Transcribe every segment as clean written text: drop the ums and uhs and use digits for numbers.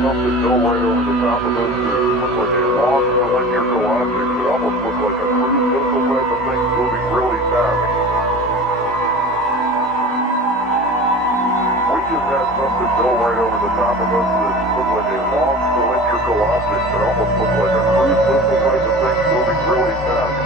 something go right over the top of us that look like a long cylindrical object that almost look like a cruise missile type of thing moving really fast. We just had something go right over the top of us that look like a long cylindrical object that almost look like a cruise missile type of thing moving really fast.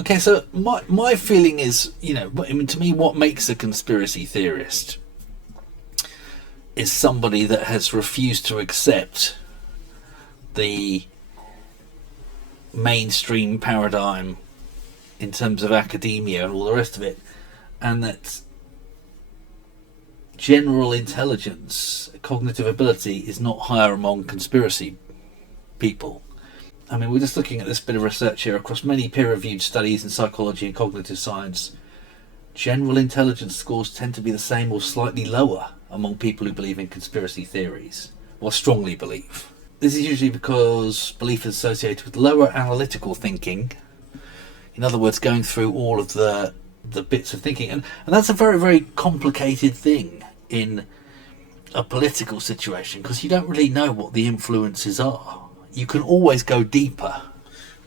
Okay, so my feeling is, I mean, to me, what makes a conspiracy theorist is somebody that has refused to accept the mainstream paradigm in terms of academia and all the rest of it, and that general intelligence, cognitive ability, is not higher among conspiracy people. I mean, we're just looking at this bit of research here. Across many peer-reviewed studies in psychology and cognitive science, general intelligence scores tend to be the same or slightly lower among people who believe in conspiracy theories, or strongly believe. This is usually because belief is associated with lower analytical thinking. In other words, going through all of the bits of thinking. And that's a very, very complicated thing in a political situation, because you don't really know what the influences are. You can always go deeper.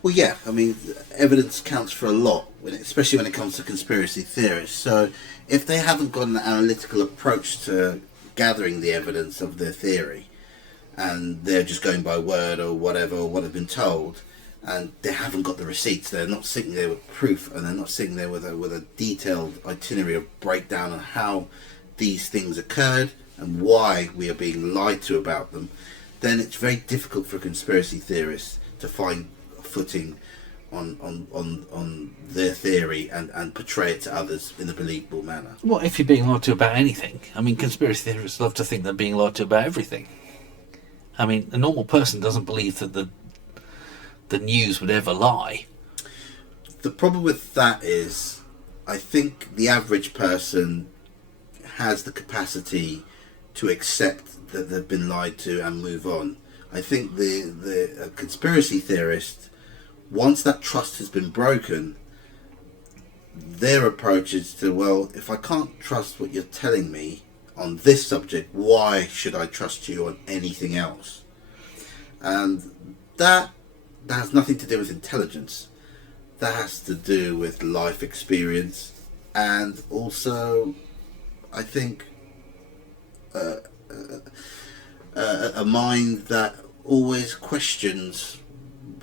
Well, yeah, I mean, evidence counts for a lot, especially when it comes to conspiracy theorists. So if they haven't got an analytical approach to gathering the evidence of their theory, and they're just going by word or whatever, or what have been told, and they haven't got the receipts, they're not sitting there with proof, and they're not sitting there with a detailed itinerary of breakdown on how these things occurred and why we are being lied to about them, then it's very difficult for conspiracy theorists to find footing on their theory and portray it to others in a believable manner. What if you're being lied to about anything? I mean, conspiracy theorists love to think they're being lied to about everything. I mean, a normal person doesn't believe that the news would ever lie. The problem with that is, I think the average person has the capacity to accept that they've been lied to and move on. I think the conspiracy theorist, once that trust has been broken, their approach is to, well, if I can't trust what you're telling me on this subject, why should I trust you on anything else? And that has nothing to do with intelligence. That has to do with life experience, and also, I think, a mind that always questions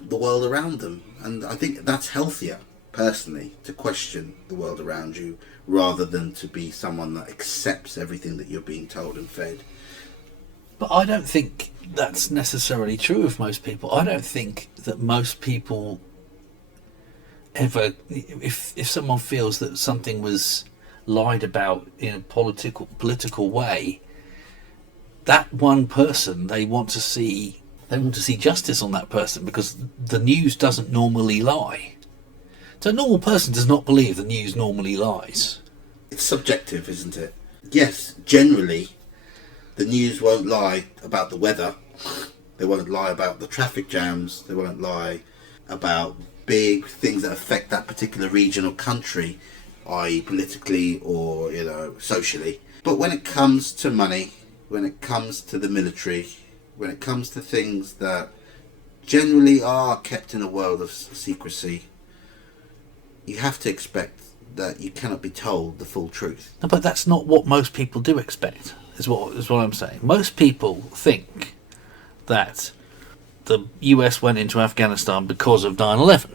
the world around them. And I think that's healthier, personally, to question the world around you rather than to be someone that accepts everything that you're being told and fed. But I don't think that's necessarily true of most people. I don't think that most people ever, if someone feels that something was lied about in a political way, that one person, they want to see justice on that person, because the news doesn't normally lie. So a normal person does not believe the news normally lies. It's subjective, isn't it? Yes, generally, the news won't lie about the weather. They won't lie about the traffic jams. They won't lie about big things that affect that particular region or country, i.e. politically or, socially. But when it comes to money, when it comes to the military, when it comes to things that generally are kept in a world of secrecy, you have to expect that you cannot be told the full truth. No, but that's not what most people do expect, is what I'm saying. Most people think that the US went into Afghanistan because of 9/11,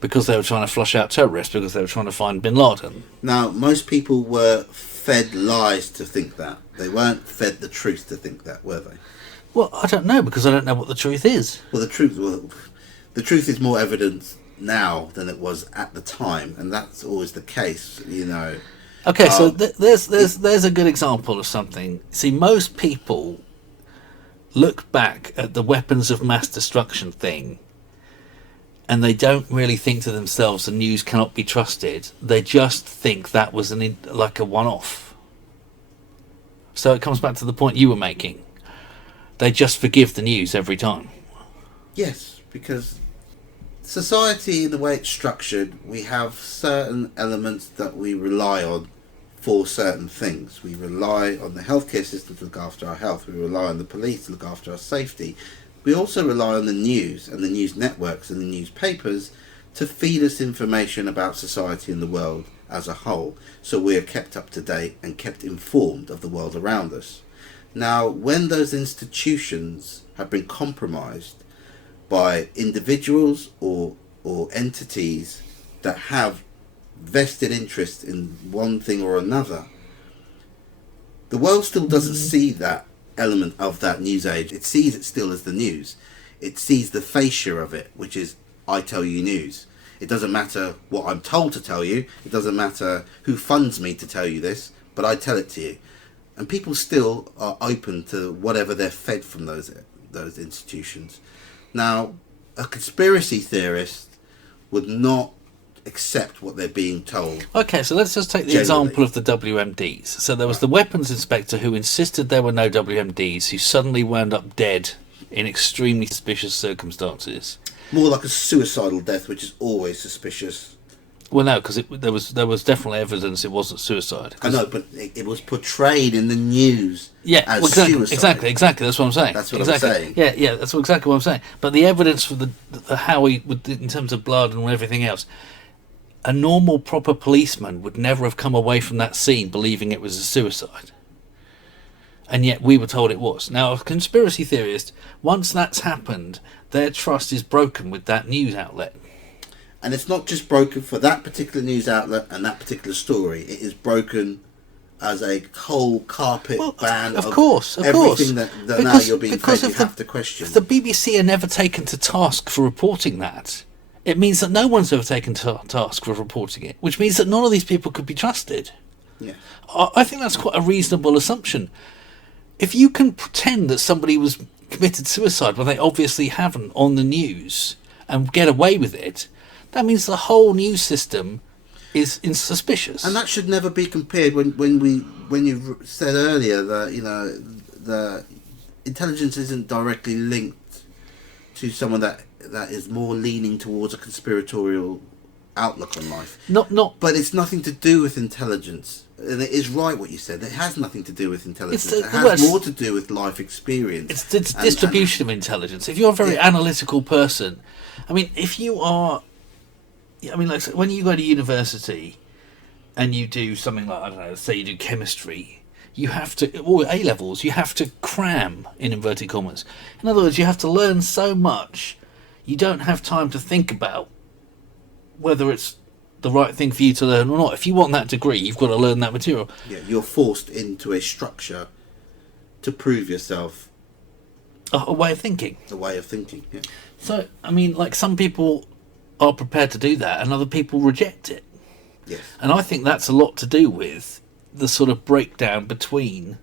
because they were trying to flush out terrorists, because they were trying to find bin Laden. Now, most people were fed lies to think that. They weren't fed the truth to think that, were they? Well, I don't know, because I don't know what the truth is. Well, the truth is more evident now than it was at the time, and that's always the case, Okay, so there's a good example of something. See, most people look back at the weapons of mass destruction thing, and they don't really think to themselves the news cannot be trusted. They just think that was like a one-off. So it comes back to the point you were making. They just forgive the news every time. Yes, because society, in the way it's structured, we have certain elements that we rely on for certain things. We rely on the healthcare system to look after our health. We rely on the police to look after our safety. We also rely on the news and the news networks and the newspapers to feed us information about society and the world as a whole, so we are kept up to date and kept informed of the world around us. Now, when those institutions have been compromised by individuals or entities that have vested interest in one thing or another, the world still doesn't see that element of that news age. It sees it still as the news. It sees the fascia of it, which is, I tell you news. It doesn't matter what I'm told to tell you. It doesn't matter who funds me to tell you this, but I tell it to you. And people still are open to whatever they're fed from those institutions. Now, a conspiracy theorist would not accept what they're being told. Okay, so let's just take the example of the WMDs. So there was the weapons inspector who insisted there were no WMDs, who suddenly wound up dead in extremely suspicious circumstances. More like a suicidal death, which is always suspicious. Well, no, because there was definitely evidence it wasn't suicide. I know, but it was portrayed in the news as suicide. Exactly. That's what I'm saying. That's what I'm saying. Yeah, that's exactly what I'm saying. But the evidence for the how he would, in terms of blood and everything else, a normal, proper policeman would never have come away from that scene believing it was a suicide. And yet we were told it was. Now, a conspiracy theorist, once that's happened, their trust is broken with that news outlet. And it's not just broken for that particular news outlet and that particular story. It is broken as a whole carpet ban of everything that now you're being fed you have to question. If the BBC are never taken to task for reporting that, it means that no one's ever taken to task for reporting it, which means that none of these people could be trusted. Yeah. I think that's quite a reasonable assumption. If you can pretend that somebody was committed suicide when they obviously haven't on the news and get away with it, that means the whole news system is insuspicious. And that should never be compared when you said earlier that, you know, the intelligence isn't directly linked to someone that is more leaning towards a conspiratorial outlook on life. But it's nothing to do with intelligence. And it is right what you said. It has nothing to do with intelligence. It has more to do with life experience. It's the distribution of intelligence. If you're a very analytical person, I mean, if you are, I mean, like when you go to university and you do something like, I don't know, say you do chemistry, you have to, or A-levels, you have to cram, in inverted commas. In other words, you have to learn so much, you don't have time to think about whether it's the right thing for you to learn or not. If you want that degree, you've got to learn that material. Yeah, you're forced into a structure to prove yourself. A way of thinking. A way of thinking, yeah. So, I mean, like some people are prepared to do that and other people reject it. Yes. And I think that's a lot to do with the sort of breakdown between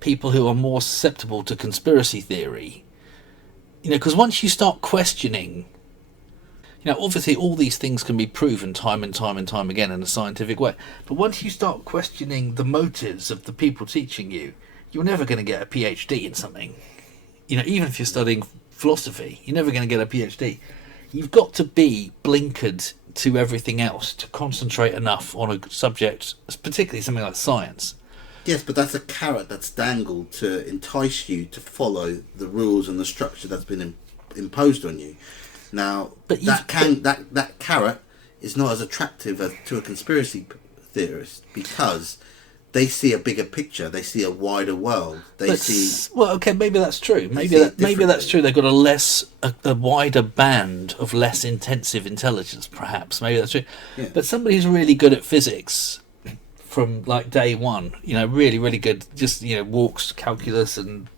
people who are more susceptible to conspiracy theory. You know, because once you start questioning, you know, obviously all these things can be proven time and time and time again in a scientific way. But once you start questioning the motives of the people teaching you, you're never going to get a PhD in something. You know, even if you're studying philosophy, you're never going to get a PhD. You've got to be blinkered to everything else to concentrate enough on a subject, particularly something like science. Yes, but that's a carrot that's dangled to entice you to follow the rules and the structure that's been imposed on you. Now, that carrot is not as attractive to a conspiracy theorist because they see a bigger picture. They see a wider world. Well, okay, maybe that's true. Maybe that's true. They've got a wider band of less intensive intelligence, perhaps. Maybe that's true. Yeah. But somebody who's really good at physics from like day one, you know, really, really good, just, you know, walks calculus and,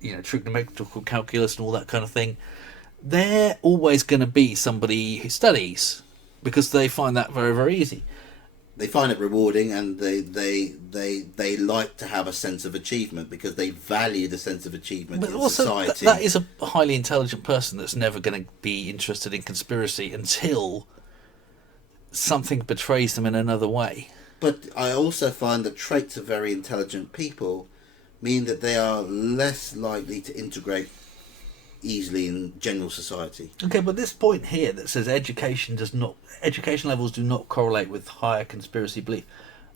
you know, trigonometrical calculus and all that kind of thing. They're always going to be somebody who studies because they find that very, very easy. They find it rewarding, and they like to have a sense of achievement because they value the sense of achievement in society. That is a highly intelligent person that's never going to be interested in conspiracy until something betrays them in another way. But I also find that traits of very intelligent people mean that they are less likely to integrate easily in general society. Okay, but this point here that says education levels do not correlate with higher conspiracy belief.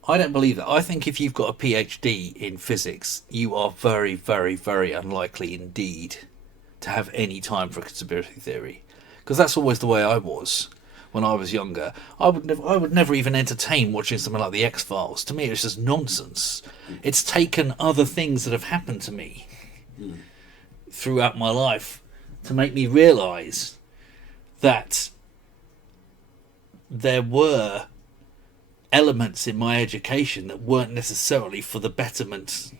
I don't believe that. I think if you've got a PhD in physics, you are very, very, very unlikely indeed to have any time for conspiracy theory, because that's always the way I was when I was younger. I would never even entertain watching something like the X-Files. To me, it's just nonsense. It's taken other things that have happened to me throughout my life to make me realise that there were elements in my education that weren't necessarily for the betterment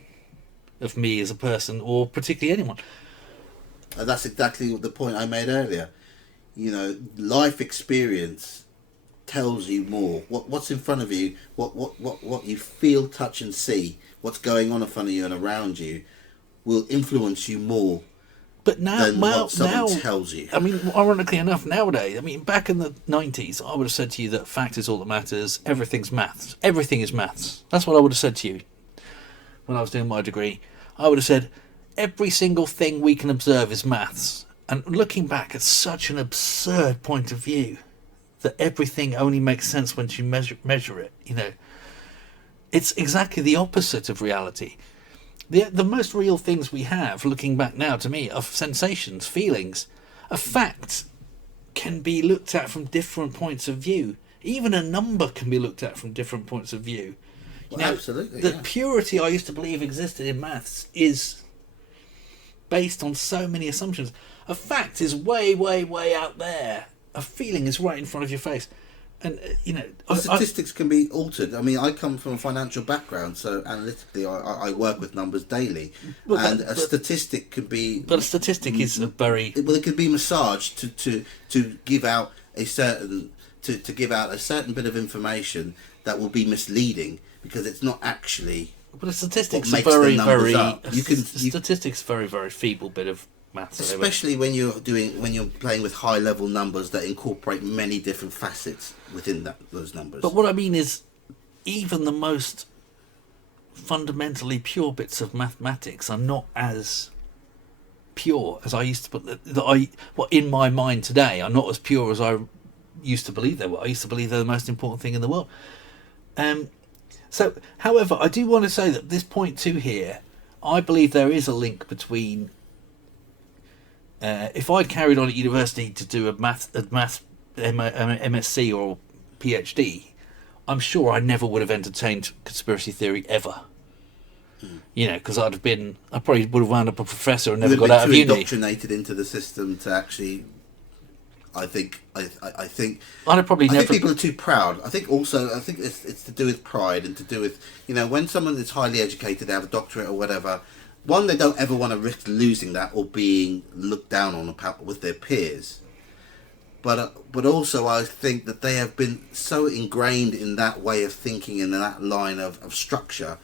of me as a person, or particularly anyone. That's exactly the point I made earlier. Life experience tells you more. What's in front of you, what you feel, touch and see, what's going on in front of you and around you will influence you more. But than what someone tells you. I mean, ironically enough, nowadays, back in the 90s, I would have said to you that fact is all that matters, everything's maths. Everything is maths. That's what I would have said to you when I was doing my degree. I would have said, every single thing we can observe is maths. And looking back, it's such an absurd point of view that everything only makes sense once you measure it. It's exactly the opposite of reality. The most real things we have, looking back now, to me, are sensations, feelings. A fact can be looked at from different points of view. Even a number can be looked at from different points of view. Absolutely. The purity I used to believe existed in maths is based on so many assumptions. A fact is way, way, way out there. A feeling is right in front of your face. And, statistics can be altered. I come from a financial background, so analytically I work with numbers daily. A statistic can be... But a statistic is a very... Well, it can be massaged to give out a certain... To give out a certain bit of information that will be misleading, because it's not actually... But a statistic's what a very, very... Statistics very, very feeble bit of maths. Especially when you're playing with high level numbers that incorporate many different facets within those numbers. But what I mean is, even the most fundamentally pure bits of mathematics are not as pure as I used to put. In my mind today, are not as pure as I used to believe they were. I used to believe they're the most important thing in the world. So, however, I do want to say that this point too here, I believe there is a link between. If I'd carried on at university to do a maths MSc or PhD, I'm sure I never would have entertained conspiracy theory ever. Because I probably would have wound up a professor and never got out of uni. Indoctrinated into the system to actually. I think people are too proud. I think it's to do with pride and to do with when someone is highly educated, they have a doctorate or whatever. One, they don't ever want to risk losing that or being looked down on with their peers. But also I think that they have been so ingrained in that way of thinking and in that line of structure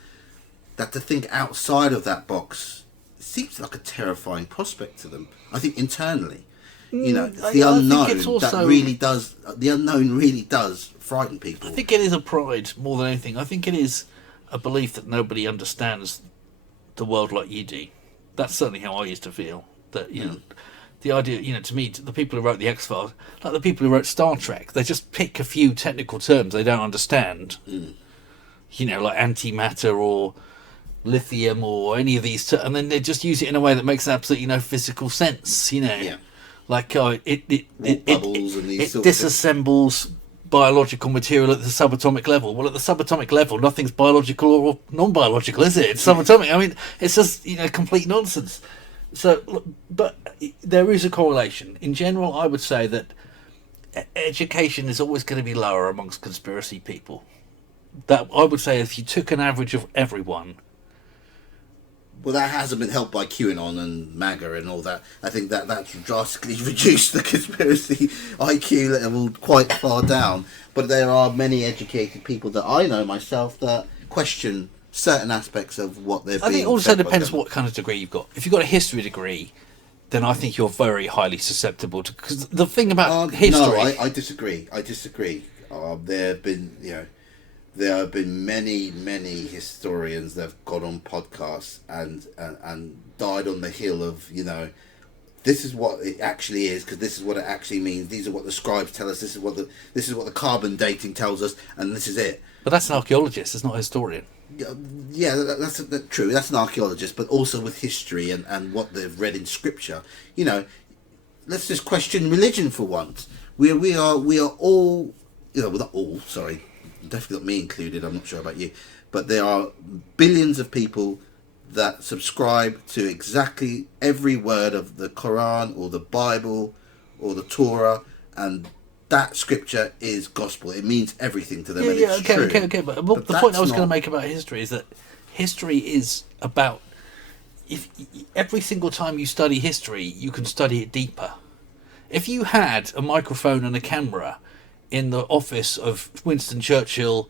that to think outside of that box seems like a terrifying prospect to them. I think internally. The unknown really does frighten people. I think it is a pride more than anything. I think it is a belief that nobody understands the world like you do. That's certainly how I used to feel. That the idea, to me, the people who wrote the X-Files, like the people who wrote Star Trek, they just pick a few technical terms they don't understand. Like antimatter or lithium or any of these, and then they just use it in a way that makes absolutely no physical sense. Like it disassembles biological material at the subatomic level. Well, at the subatomic level, nothing's biological or non-biological, is it? It's subatomic. It's just complete nonsense. So, but there is a correlation. In general, I would say that education is always going to be lower amongst conspiracy people. That I would say, if you took an average of everyone. Well, that hasn't been helped by QAnon and MAGA and all that. I think that's drastically reduced the conspiracy IQ level quite far down. But there are many educated people that I know myself that question certain aspects of what they're being. I think it also depends what kind of degree you've got. If you've got a history degree, then I think you're very highly susceptible to. Because the thing about history. No, I disagree. There have been many historians that have got on podcasts and died on the hill of this is what it actually is, because this is what it actually means. These are what the scribes tell us. This is what the carbon dating tells us, and this is it. But that's an archaeologist. It's not a historian. Yeah, that's true. That's an archaeologist, but also with history and what they've read in scripture. You know, let's just question religion for once. We are all, you know, well, not all. Sorry, definitely not me included. I'm not sure about you, but there are billions of people that subscribe to exactly every word of the Quran or the Bible or the Torah, and that scripture is gospel. It means everything to them. And it's true. Okay. But the point I was going to make about history is that history is about, if every single time you study history, you can study it deeper. If you had a microphone and a camera in the office of Winston Churchill,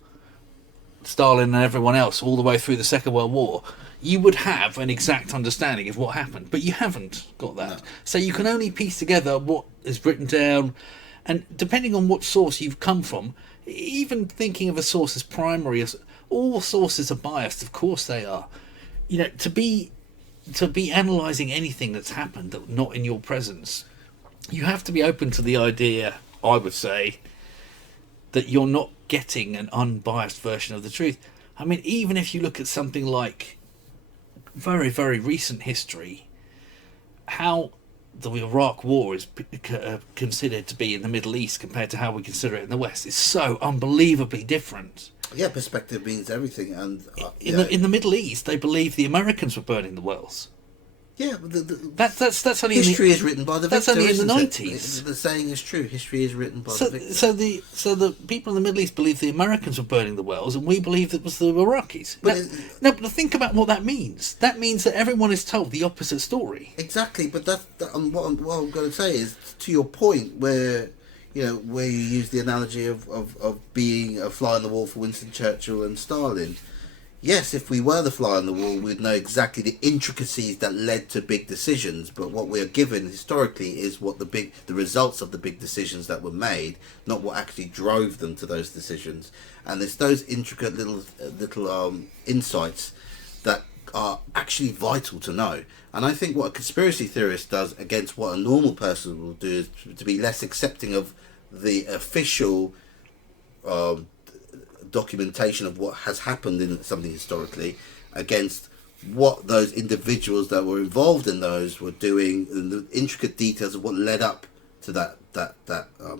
Stalin, and everyone else all the way through the Second World War, you would have an exact understanding of what happened, but you haven't got that. No. So you can only piece together what is written down, and depending on what source you've come from, even thinking of a source as primary, as all sources are biased, of course they are. You know, to be analysing anything that's happened that not in your presence, you have to be open to the idea, I would say, that you're not getting an unbiased version of the truth. I mean, even if you look at something like very, very recent history, how the Iraq War is considered to be in the Middle East compared to how we consider it in the West is so unbelievably different. Yeah, perspective means everything. And in the Middle East, they believe the Americans were burning the wells. Yeah, that's only history is written by the victor. That's only in the 90s. The saying is true. History is written by the victor. So the people in the Middle East believe the Americans were burning the wells, and we believe it was the Iraqis. But think about what that means. That means that everyone is told the opposite story. Exactly, but what I'm going to say is, to your point, where you use the analogy of being a fly on the wall for Winston Churchill and Stalin. Yes, if we were the fly on the wall, we'd know exactly the intricacies that led to big decisions. But what we are given historically is what the results of the big decisions that were made, not what actually drove them to those decisions. And it's those intricate little insights that are actually vital to know. And I think what a conspiracy theorist does against what a normal person will do is to be less accepting of the official documentation of what has happened in something historically against what those individuals that were involved in those were doing, and the intricate details of what led up to that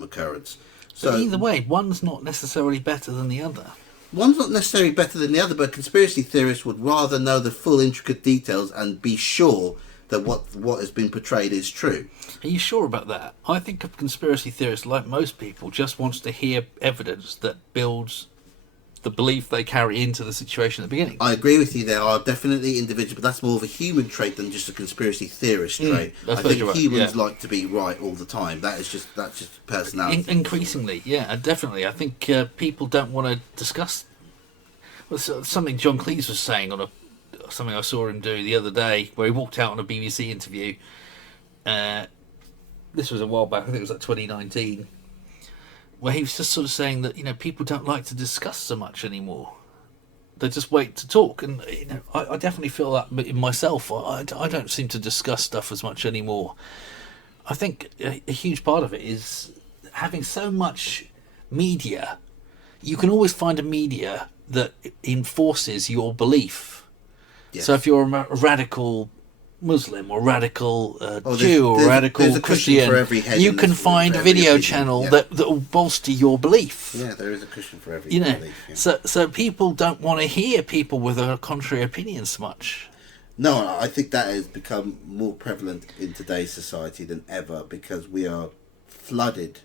occurrence. So either way, one's not necessarily better than the other. One's not necessarily better than the other, but conspiracy theorists would rather know the full intricate details and be sure that what has been portrayed is true. Are you sure about that? I think a conspiracy theorist, like most people, just wants to hear evidence that builds the belief they carry into the situation at the beginning. I agree with you. There are definitely individuals, but that's more of a human trait than just a conspiracy theorist trait. I think humans like to be right all the time. That's just personality. Increasingly, yeah, definitely. I think people don't want to discuss. Well, something John Cleese was saying on something I saw him do the other day, where he walked out on a BBC interview. This was a while back. I think it was like 2019. Where he was just sort of saying that people don't like to discuss so much anymore. They just wait to talk, and I definitely feel that in myself. I don't seem to discuss stuff as much anymore. I think a huge part of it is having so much media. You can always find a media that enforces your belief. Yes. So if you're a radical Muslim or radical Jew or radical Christian, you can find a video channel that will bolster your belief. Yeah, there is a cushion for every belief. Yeah. So people don't want to hear people with a contrary opinion so much. No, I think that has become more prevalent in today's society than ever, because we are flooded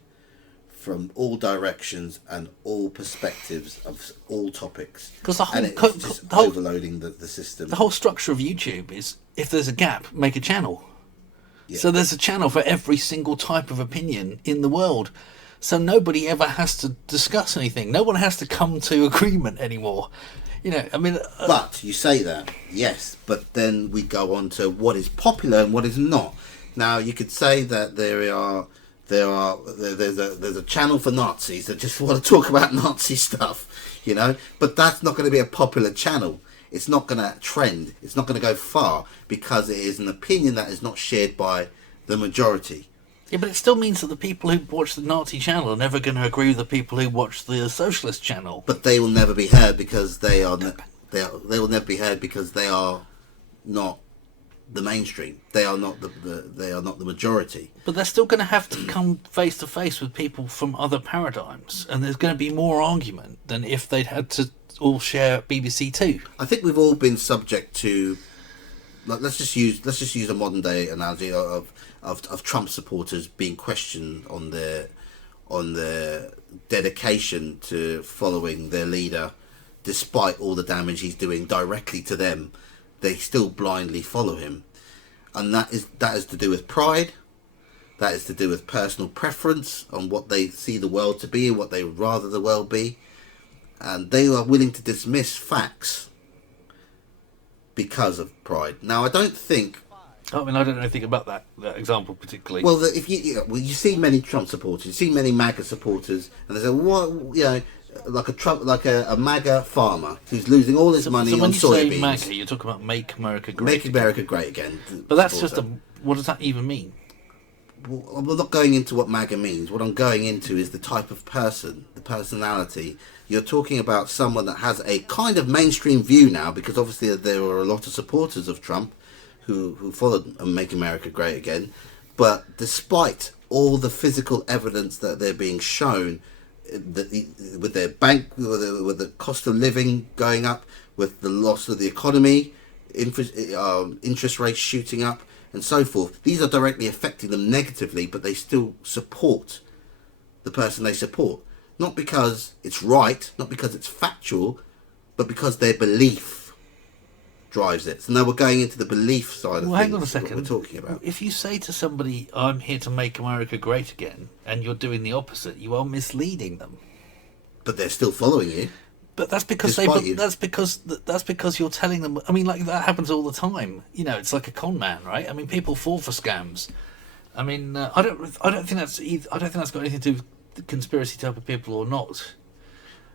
from all directions and all perspectives of all topics. Because it's overloading the system. The whole structure of YouTube is, if there's a gap, make a channel. Yeah. So there's a channel for every single type of opinion in the world. So nobody ever has to discuss anything. No one has to come to agreement anymore. But you say that, yes, but then we go on to what is popular and what is not. Now, you could say that there's a channel for Nazis that just want to talk about Nazi stuff, but that's not going to be a popular channel. It's not going to trend. It's not going to go far, because it is an opinion that is not shared by the majority. Yeah, but it still means that the people who watch the Nazi channel are never going to agree with the people who watch the socialist channel. But they will never be heard because they will never be heard because they are not the mainstream. They are not they are not the majority. But they're still going to have to come face to face with people from other paradigms, and there's going to be more argument than if they'd had to all share BBC Two. I think we've all been subject to. Like, let's just use a modern day analogy of Trump supporters being questioned on their dedication to following their leader, despite all the damage he's doing directly to them. They still blindly follow him, and that is to do with pride. That is to do with personal preference on what they see the world to be and what they would rather the world be, and they are willing to dismiss facts because of pride. Now, I don't think. I mean, I don't know anything about that example particularly. Well, if you see many Trump supporters, you see many MAGA supporters, and they say, "What, like a MAGA farmer who's losing all his money on soybeans." So when you say MAGA, you're talking about Make America Great. Make America Great Again. But that's just what does that even mean? Well, I'm not going into what MAGA means. What I'm going into is the type of person, the personality. You're talking about someone that has a kind of mainstream view now, because obviously there were a lot of supporters of Trump who followed Make America Great Again. But despite all the physical evidence that they're being shown, with their bank, with the cost of living going up, with the loss of the economy, interest rates shooting up, and so forth, these are directly affecting them negatively, but they still support the person they support. Not because it's right, not because it's factual, but because their belief drives it. So now we're going into the belief side of things. Hang on a second. What we're talking about. If you say to somebody, "I'm here to make America great again," and you're doing the opposite, you are misleading them. But they're still following you. But that's because that's because you're telling them. I mean, like, that happens all the time. You know, it's like a con man, right? I mean, people fall for scams. I mean, I don't think that's got anything to do with the conspiracy type of people or not.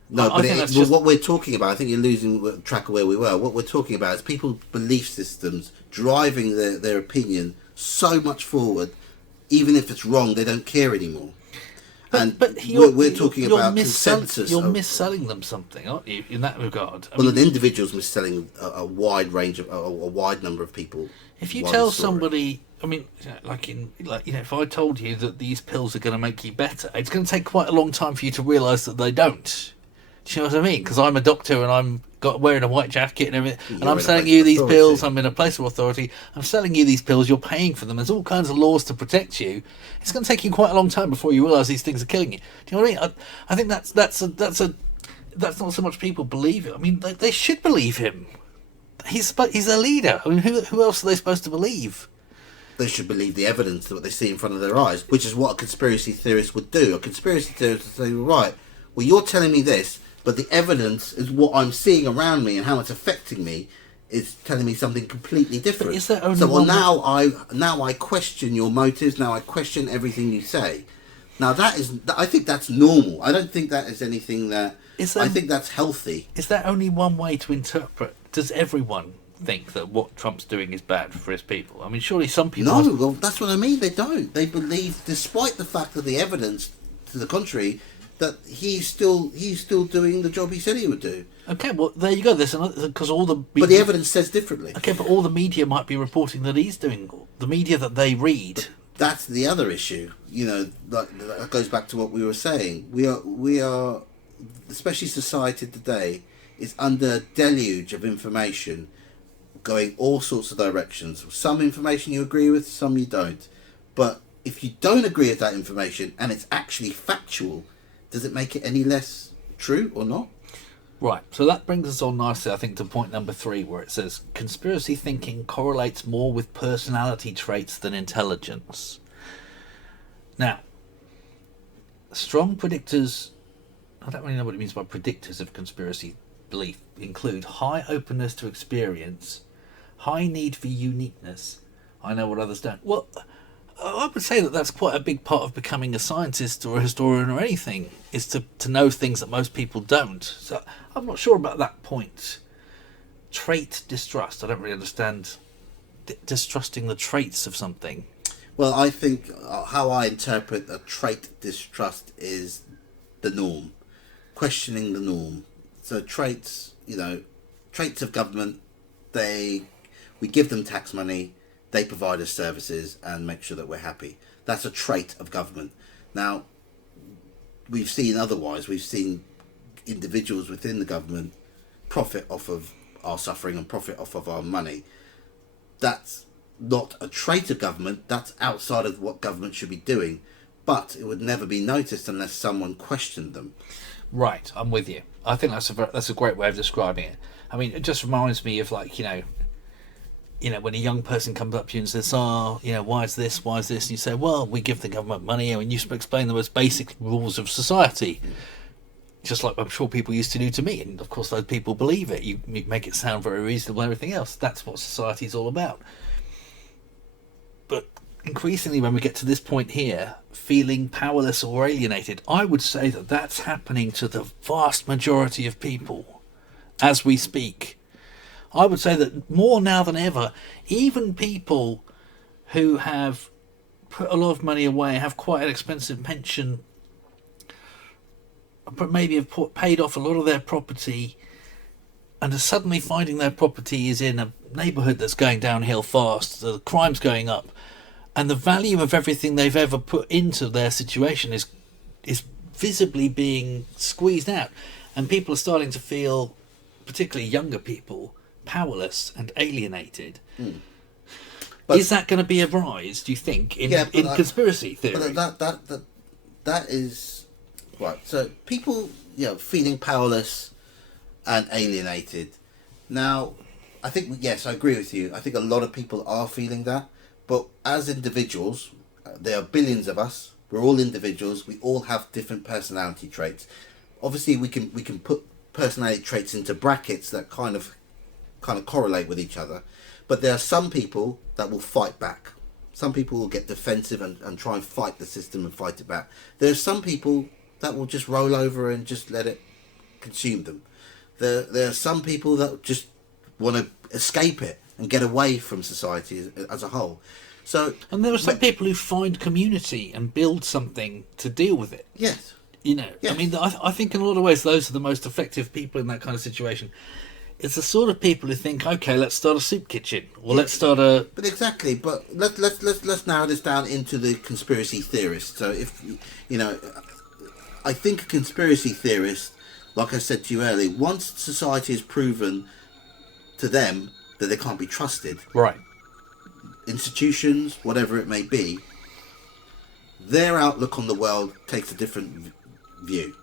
No, but what we're talking about, I think you're losing track of where we were. What we're talking about is people's belief systems driving their opinion so much forward, even if it's wrong, they don't care anymore. But we're talking about consensus. You're mis-selling them something, aren't you, in that regard? Well, an individual's mis-selling a wide range of a wide number of people. If you tell somebody, I mean, if I told you that these pills are going to make you better, it's going to take quite a long time for you to realise that they don't. Do you know what I mean? Because I'm a doctor and I'm wearing a white jacket and everything, and I'm selling you these pills. I'm in a place of authority. I'm selling you these pills. You're paying for them. There's all kinds of laws to protect you. It's going to take you quite a long time before you realise these things are killing you. Do you know what I mean? I think that's not so much people believe it. I mean, they should believe him. He's a leader. I mean, who else are they supposed to believe? They should believe the evidence that what they see in front of their eyes, which is what a conspiracy theorist would do. A conspiracy theorist would say, right, well, you're telling me this, but the evidence is what I'm seeing around me and how it's affecting me is telling me something completely different. But is there only now I question your motives. Now I question everything you say. Now I think that's normal. I don't think that is anything that. I think that's healthy. Is there only one way to interpret? Does everyone think that what Trump's doing is bad for his people? I mean, surely some people. No, well, that's what I mean. They don't. They believe, despite the fact that the evidence to the contrary, that he's still doing the job he said he would do. Okay, well, there you go. There's another, because all the but the evidence says differently. Okay, but all the media might be reporting that he's doing the media that they read. But that's the other issue. You know, that goes back to what we were saying. We are, especially society today, is under a deluge of information, going all sorts of directions. Some information you agree with, some you don't. But if you don't agree with that information and it's actually factual, does it make it any less true or not? Right, so that brings us on nicely, I think, to point number 3, where it says conspiracy thinking correlates more with personality traits than intelligence. Now, strong predictors, I don't really know what it means by predictors of conspiracy belief, include high openness to experience, high need for uniqueness. I know what others don't. Well, I would say that that's quite a big part of becoming a scientist or a historian or anything, is to know things that most people don't. So I'm not sure about that point. Trait distrust. I don't really understand distrusting the traits of something. Well, I think how I interpret a trait distrust is the norm, questioning the norm. So traits, traits of government, we give them tax money, they provide us services and make sure that we're happy. That's a trait of government. Now, we've seen otherwise. We've seen individuals within the government profit off of our suffering and profit off of our money. That's not a trait of government. That's outside of what government should be doing, but it would never be noticed unless someone questioned them. Right, I'm with you. I think that's a great way of describing it. I mean, it just reminds me of when a young person comes up to you and says, why is this, and you say, well, we give the government money, and you explain the most basic rules of society, just like I'm sure people used to do to me, and of course those people believe it. You make it sound very reasonable and everything else. That's what society's all about. But increasingly when we get to this point here, feeling powerless or alienated, I would say that that's happening to the vast majority of people as we speak. I would say that more now than ever, even people who have put a lot of money away, have quite an expensive pension, but maybe have paid off a lot of their property, and are suddenly finding their property is in a neighbourhood that's going downhill fast, the crime's going up, and the value of everything they've ever put into their situation is visibly being squeezed out, and people are starting to feel, particularly younger people, powerless and alienated. But is that going to be a rise, do you think, in conspiracy theory? But that is right. So people, feeling powerless and alienated. Now, I think yes, I agree with you. I think a lot of people are feeling that. But as individuals, there are billions of us. We're all individuals. We all have different personality traits. Obviously, we can put personality traits into brackets that kind of correlate with each other. But there are some people that will fight back. Some people will get defensive and try and fight the system and fight it back. There are some people that will just roll over and just let it consume them. There are some people that just want to escape it and get away from society as a whole. And there are some people who find community and build something to deal with it. Yes. Yes. I mean, I think in a lot of ways those are the most effective people in that kind of situation. It's the sort of people who think, okay, let's start a soup kitchen, or let's start a... But exactly, but let's narrow this down into the conspiracy theorist. So if, I think a conspiracy theorist, like I said to you earlier, once society has proven to them that they can't be trusted, right, institutions, whatever it may be, their outlook on the world takes a different view.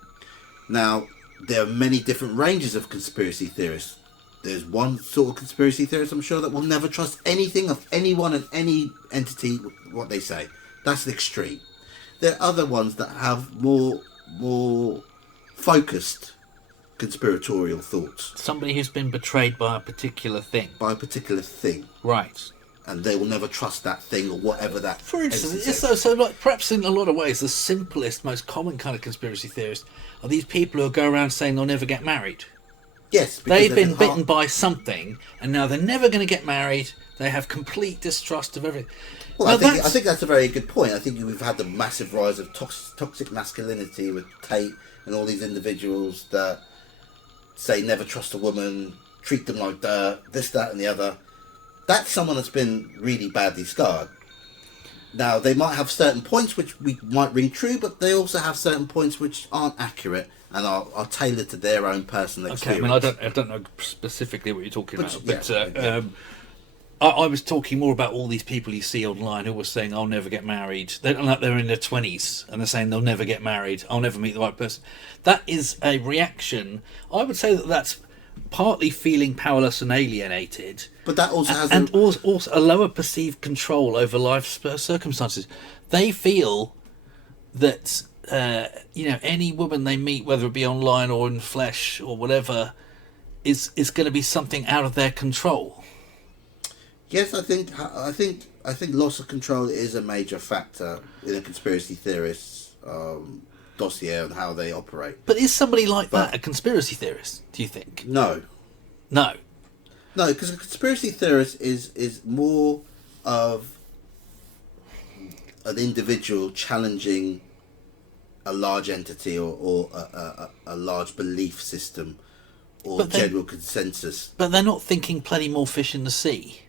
Now, there are many different ranges of conspiracy theorists. There's one sort of conspiracy theorist, I'm sure, that will never trust anything of anyone and any entity, what they say. That's the extreme. There are other ones that have more focused conspiratorial thoughts. Somebody who's been betrayed by a particular thing. Right. And they will never trust that thing or whatever that. For instance, so like perhaps in a lot of ways, the simplest, most common kind of conspiracy theorists are these people who go around saying they'll never get married. Yes, they've been bitten by something, and now they're never going to get married. They have complete distrust of everything. Well, I think that's a very good point. I think we've had the massive rise of toxic masculinity with Tate and all these individuals that say never trust a woman, treat them like dirt, this, that, and the other. That's someone that's been really badly scarred. Now, they might have certain points which we might ring true, but they also have certain points which aren't accurate and are tailored to their own personal experience. Okay, I don't know specifically what you're talking about, but I was talking more about all these people you see online who were saying, I'll never get married. They're in their 20s, and they're saying they'll never get married, I'll never meet the right person. That is a reaction. I would say that's partly feeling powerless and alienated, but that also has also a lower perceived control over life's circumstances. They feel that any woman they meet, whether it be online or in flesh or whatever, is going to be something out of their control. Yes, I think loss of control is a major factor in a conspiracy theorist's dossier and how they operate. But is somebody like that a conspiracy theorist, do you think? No, because a conspiracy theorist is more of an individual challenging a large entity or a large belief system or general consensus. But they're not thinking plenty more fish in the sea,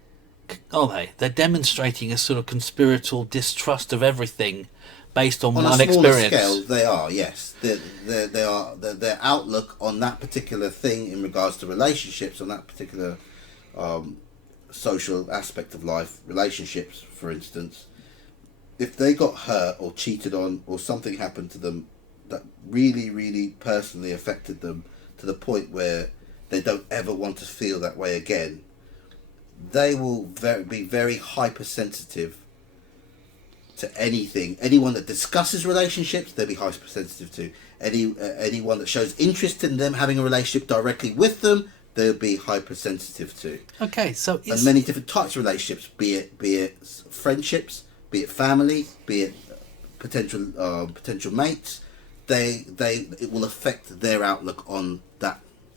are they? They're demonstrating a sort of conspiratorial distrust of everything based on one experience. On a smaller scale, they are, yes. Their outlook on that particular thing in regards to relationships, on that particular social aspect of life, relationships, for instance, if they got hurt or cheated on or something happened to them that really, really personally affected them to the point where they don't ever want to feel that way again, they will be very hypersensitive to anything. Anyone that discusses relationships, they'll be hypersensitive to. Anyone that shows interest in them having a relationship directly with them, they'll be hypersensitive to. Okay, so and many different types of relationships, be it friendships, be it family, be it potential mates, it will affect their outlook on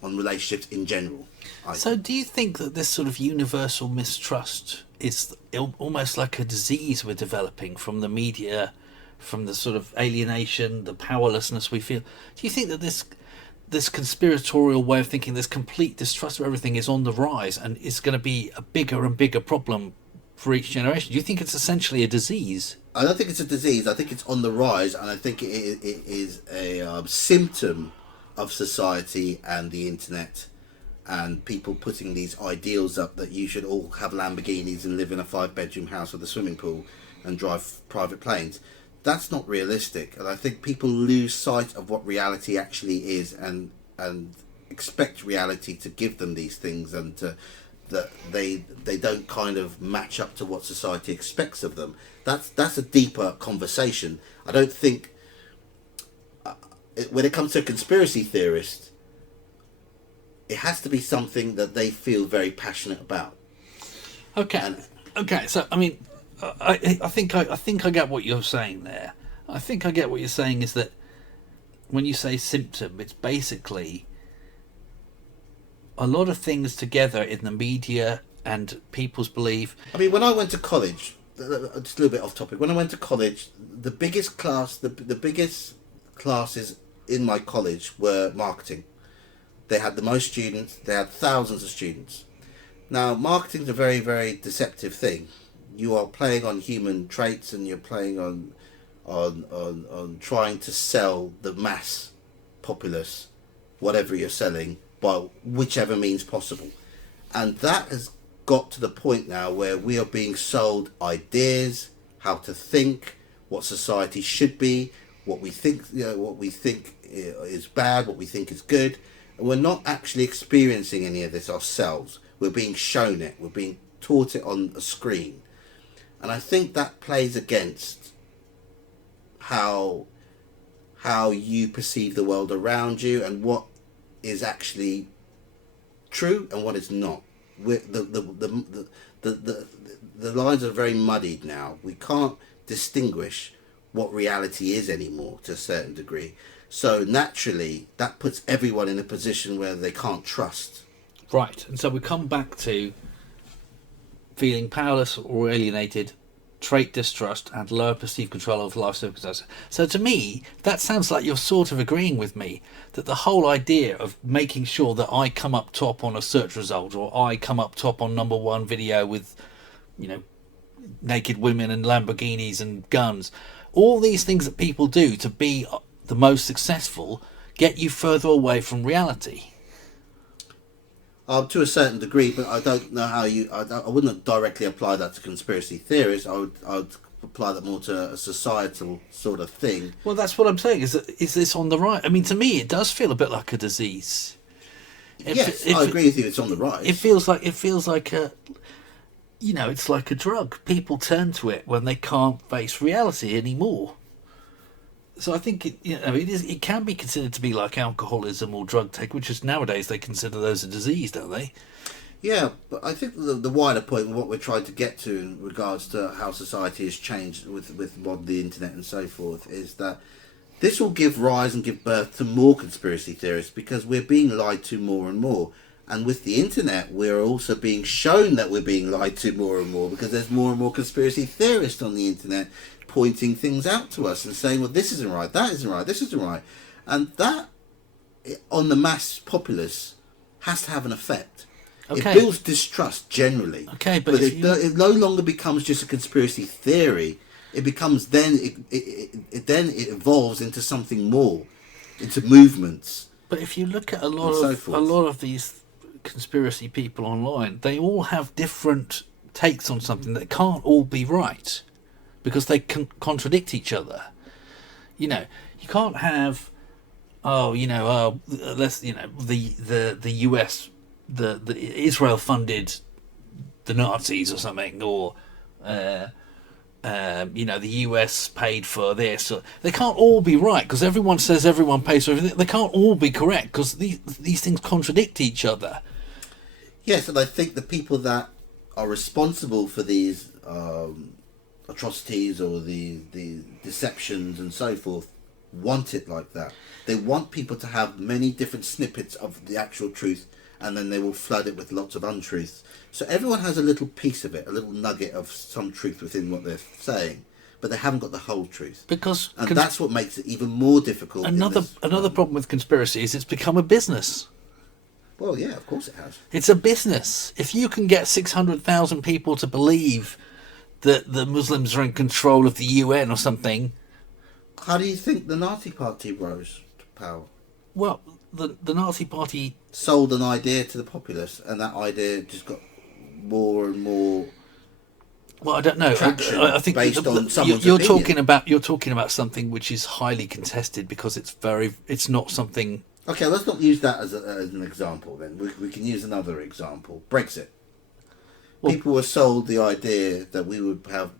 relationships in general. So do you think that this sort of universal mistrust is almost like a disease we're developing from the media, from the sort of alienation, the powerlessness we feel? Do you think that this conspiratorial way of thinking, this complete distrust of everything is on the rise and is going to be a bigger and bigger problem for each generation? Do you think it's essentially a disease? I don't think it's a disease. I think it's on the rise, and I think it is a symptom of society and the internet and people putting these ideals up that you should all have Lamborghinis and live in a 5-bedroom house with a swimming pool and drive private planes. That's not realistic, and I think people lose sight of what reality actually is and expect reality to give them these things, and that they don't kind of match up to what society expects of them. That's a deeper conversation. I don't think when it comes to a conspiracy theorist, it has to be something that they feel very passionate about. Okay. So I mean, I think I get what you're saying there. I think I get what you're saying is that when you say symptom, it's basically a lot of things together in the media and people's belief. I mean, when I went to college, just a little bit off topic. When I went to college, the biggest classes in my college were marketing. They had the most students. They had thousands of students. Now, marketing is a very, very deceptive thing. You are playing on human traits, and you're playing on trying to sell the mass populace whatever you're selling by whichever means possible. And that has got to the point now where we are being sold ideas, how to think, what society should be, what we think is bad, what we think is good. And we're not actually experiencing any of this ourselves. We're being shown it. We're being taught it on a screen. And I think that plays against how you perceive the world around you and what is actually true and what is not. The lines are very muddied now. We can't distinguish what reality is anymore to a certain degree. So naturally, that puts everyone in a position where they can't trust. Right, and so we come back to feeling powerless or alienated, trait distrust, and lower perceived control over life circumstances. So to me, that sounds like you're sort of agreeing with me that the whole idea of making sure that I come up top on a search result, or I come up top on #1 video with, naked women and Lamborghinis and guns, all these things that people do to be the most successful get you further away from reality. To a certain degree, but I don't know how I wouldn't directly apply that to conspiracy theories. I would apply that more to a societal sort of thing. Well, that's what I'm saying. Is this on the rise? I mean, to me, it does feel a bit like a disease. Yes, I agree with you. It's on the rise. It feels like a, it's like a drug. People turn to it when they can't face reality anymore. So I think it can be considered to be like alcoholism or drug take, which is nowadays they consider those a disease, don't they? Yeah, but I think the wider point, what we're trying to get to in regards to how society has changed with modern the internet and so forth, is that this will give rise and give birth to more conspiracy theorists because we're being lied to more and more. And with the internet, we're also being shown that we're being lied to more and more, because there's more and more conspiracy theorists on the internet pointing things out to us and saying, well, this isn't right, that isn't right, this isn't right. And that, on the mass populace, has to have an effect. Okay. It builds distrust generally. Okay, but it no longer becomes just a conspiracy theory. It becomes then it evolves into something more, into movements. But if you look at a lot of these conspiracy people online, they all have different takes on something that can't all be right, because they can contradict each other. You know, you can't have the US, the Israel funded the Nazis or something, or the US paid for this. They can't all be right, because everyone says everyone pays for everything. They can't all be correct, because these things contradict each other. Yes, and I think the people that are responsible for these atrocities or the deceptions and so forth want it like that. They want people to have many different snippets of the actual truth, and then they will flood it with lots of untruths. So everyone has a little piece of it, a little nugget of some truth within what they're saying, but they haven't got the whole truth. And that's what makes it even more difficult. Another problem with conspiracy is it's become a business. Well, yeah, of course it has. It's a business. If you can get 600,000 people to believe that the Muslims are in control of the UN or something... How do you think the Nazi Party rose to power? Well, the Nazi Party... sold an idea to the populace, and that idea just got more and more... Well, I don't know. I think based on someone's you're opinion. talking about something which is highly contested, because it's not something... Okay, let's not use that as an example then. We can use another example. Brexit. Well, people were sold the idea that we would have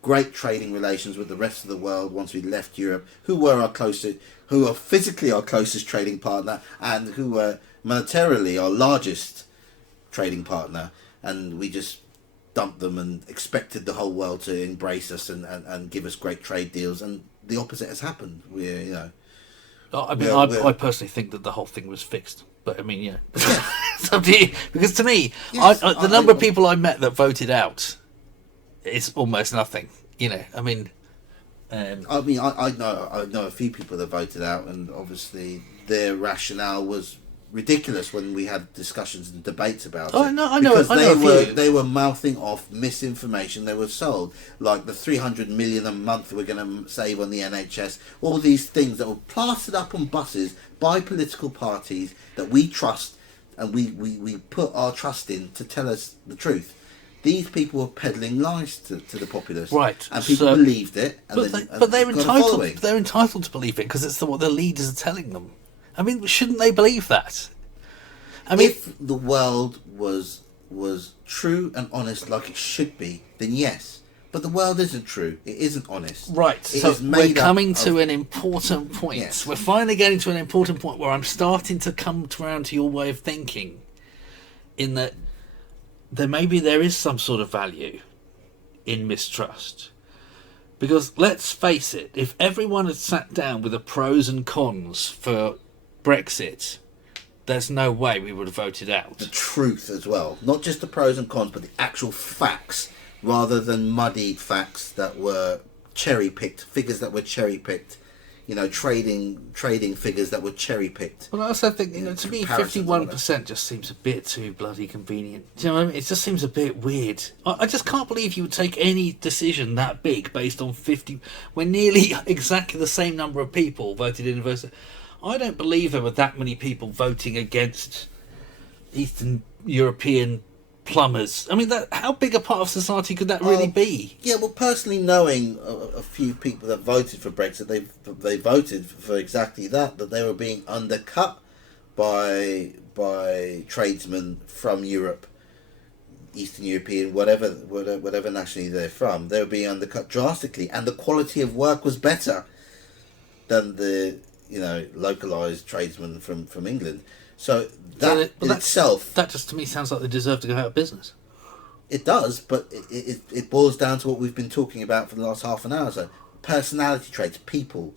great trading relations with the rest of the world once we left Europe, who are physically our closest trading partner, and who were monetarily our largest trading partner, and we just dumped them and expected the whole world to embrace us and give us great trade deals, and the opposite has happened. I personally think that the whole thing was fixed, but I mean, yeah. It's up to you. Because to me, yes, the number of people I met that voted out is almost nothing. You know, I mean... I know a few people that voted out, and obviously their rationale was ridiculous when we had discussions and debates about it. I know a few. They were mouthing off misinformation. They were sold, like the 300 million a month we're going to save on the NHS, all these things that were plastered up on buses by political parties that we trust, and we put our trust in to tell us the truth. These people were peddling lies to the populace, right? And people believed it. But they're entitled. They're entitled to believe it, because it's what their leaders are telling them. I mean, shouldn't they believe that? I mean, if the world was true and honest like it should be, then yes. But the world isn't true. It isn't honest. Right. So we're coming to an important point. Yes. We're finally getting to an important point where I'm starting to come around to your way of thinking, in that there is some sort of value in mistrust. Because let's face it, if everyone had sat down with the pros and cons for Brexit, there's no way we would have voted out. The truth as well. Not just the pros and cons, but the actual facts, rather than muddied facts that were cherry-picked, figures that were cherry-picked, trading figures that were cherry-picked. Well, I also think, to me, 51% just seems a bit too bloody convenient. Do you know what I mean? It just seems a bit weird. I just can't believe you would take any decision that big based on 50, when nearly exactly the same number of people voted in versus... I don't believe there were that many people voting against Eastern European plumbers. I mean, how big a part of society could that really be? Yeah, well, personally, knowing a few people that voted for Brexit, they voted for exactly that they were being undercut by tradesmen from Europe, Eastern European, whatever nationality they're from. They were being undercut drastically, and the quality of work was better than the localised tradesmen from England. So that just to me sounds like they deserve to go out of business. It does, but it boils down to what we've been talking about for the last half an hour. So personality traits, people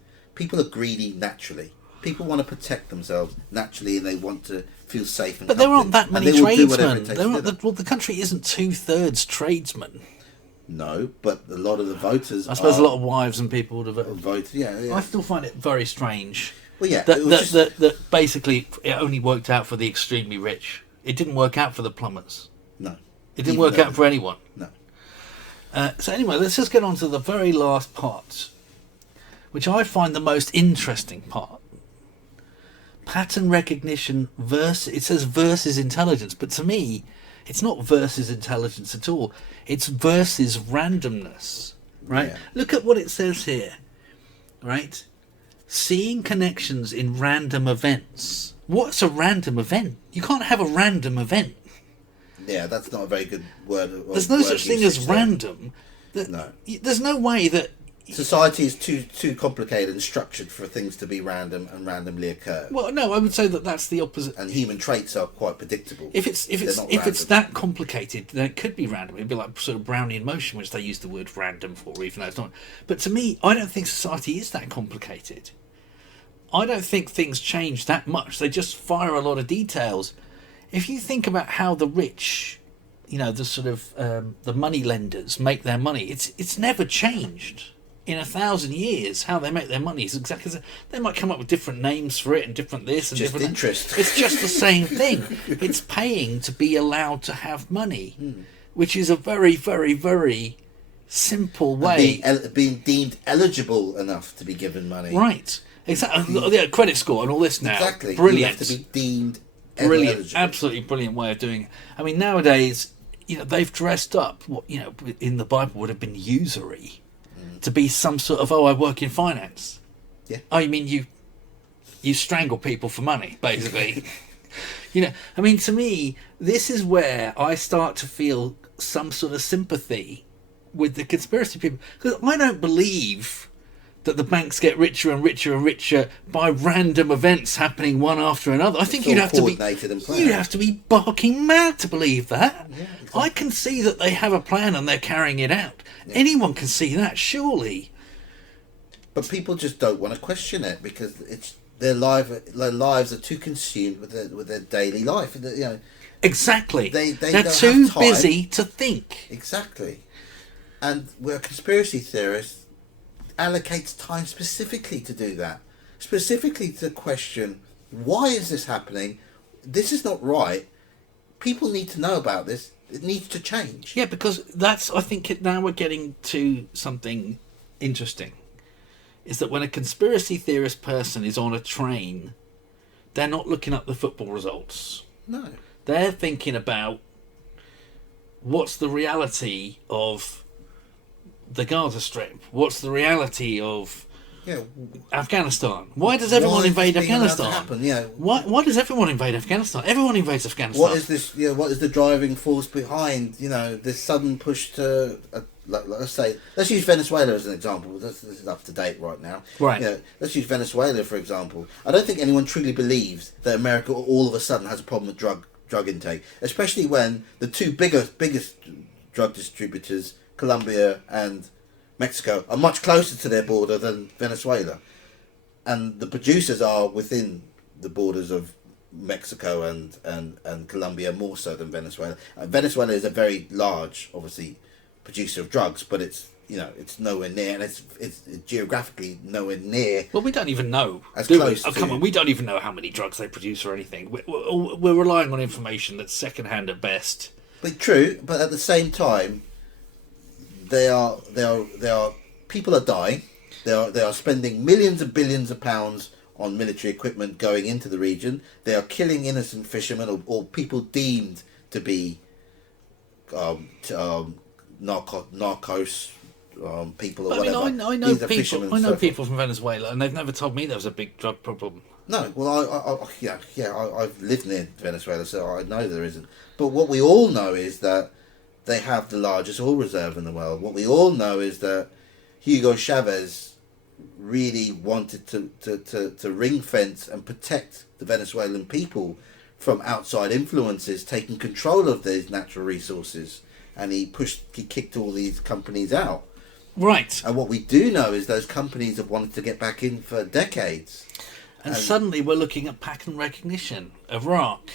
are greedy naturally. People want to protect themselves naturally, and they want to feel safe. And but there aren't that many tradesmen. The country isn't 2/3 tradesmen. No, but a lot of the voters. I suppose a lot of wives and people would have voted. Yeah. I still find it very strange. Well, yeah, that basically it only worked out for the extremely rich. It didn't work out for the plumbers. No, it didn't work out for anyone. No. So anyway, let's just get on to the very last part, which I find the most interesting part. Pattern recognition versus, it says versus intelligence, but to me, it's not versus intelligence at all. It's versus randomness, right? Yeah. Look at what it says here, right? Seeing connections in random events. What's a random event? You can't have a random event. Yeah, that's not a very good word. There's no such thing as random. No. There's no way that... Society is too complicated and structured for things to be random and randomly occur. Well, no, I would say that that's the opposite. And human traits are quite predictable. If it's that complicated, then it could be random. It'd be like sort of Brownian motion, which they use the word random for, even though it's not. But to me, I don't think society is that complicated. I don't think things change that much. They just fire a lot of details. If you think about how the rich, the sort of the money lenders make their money, it's never changed. In 1,000 years, how they make their money is exactly the, they might come up with different names for it and different this and just different interest. It's just the same thing. It's paying to be allowed to have money, which is a very, very, very simple way. Being deemed eligible enough to be given money. Right. Exactly. Yeah, credit score and all this now. Exactly. Brilliant. You have to be deemed brilliant. Eligible. Absolutely brilliant way of doing it. I mean, nowadays, they've dressed up what in the Bible would have been usury. To be some sort of, I work in finance. Yeah. Oh, you mean you strangle people for money, basically. I mean, to me, this is where I start to feel some sort of sympathy with the conspiracy people. Because I don't believe that the banks get richer and richer and richer by random events happening one after another. I think you'd have to be barking mad to believe that. Yeah, exactly. I can see that they have a plan and they're carrying it out. Yeah. Anyone can see that, surely. But people just don't want to question it because it's their lives are too consumed with their daily life. Exactly. They're too busy to think. Exactly. And we're conspiracy theorists. Allocates time specifically to do that, specifically to question why is this happening? This is not right. People need to know about this. It needs to change. Yeah, because I think now we're getting to something interesting. Is that when a conspiracy theorist person is on a train, they're not looking up the football results. No. They're thinking about what's the reality of the Gaza Strip. What's the reality of Afghanistan? Why does everyone invade Afghanistan? Why does everyone invade Afghanistan? Everyone invades Afghanistan. What is this? What is the driving force behind this sudden push to? Let's use Venezuela as an example. This is up to date right now. Right. Let's use Venezuela for example. I don't think anyone truly believes that America all of a sudden has a problem with drug intake, especially when the two biggest drug distributors, Colombia and Mexico, are much closer to their border than Venezuela, and the producers are within the borders of Mexico and Colombia more so than Venezuela. Venezuela is a very large, obviously, producer of drugs, but it's nowhere near, and it's geographically nowhere near. Well, we don't even know. Come on, we don't even know how many drugs they produce or anything. We're relying on information that's secondhand at best. But true, but at the same time. They are people are dying. They are spending millions and billions of pounds on military equipment going into the region. They are killing innocent fishermen or people deemed to be narcos people or whatever. I know people from Venezuela, and they've never told me there was a big drug problem. No, well, I've lived near Venezuela, so I know there isn't. But what we all know is that they have the largest oil reserve in the world. What we all know is that Hugo Chavez really wanted to ring fence and protect the Venezuelan people from outside influences taking control of these natural resources, and he kicked all these companies out. Right. And what we do know is those companies have wanted to get back in for decades. And suddenly we're looking at pattern recognition. Iraq,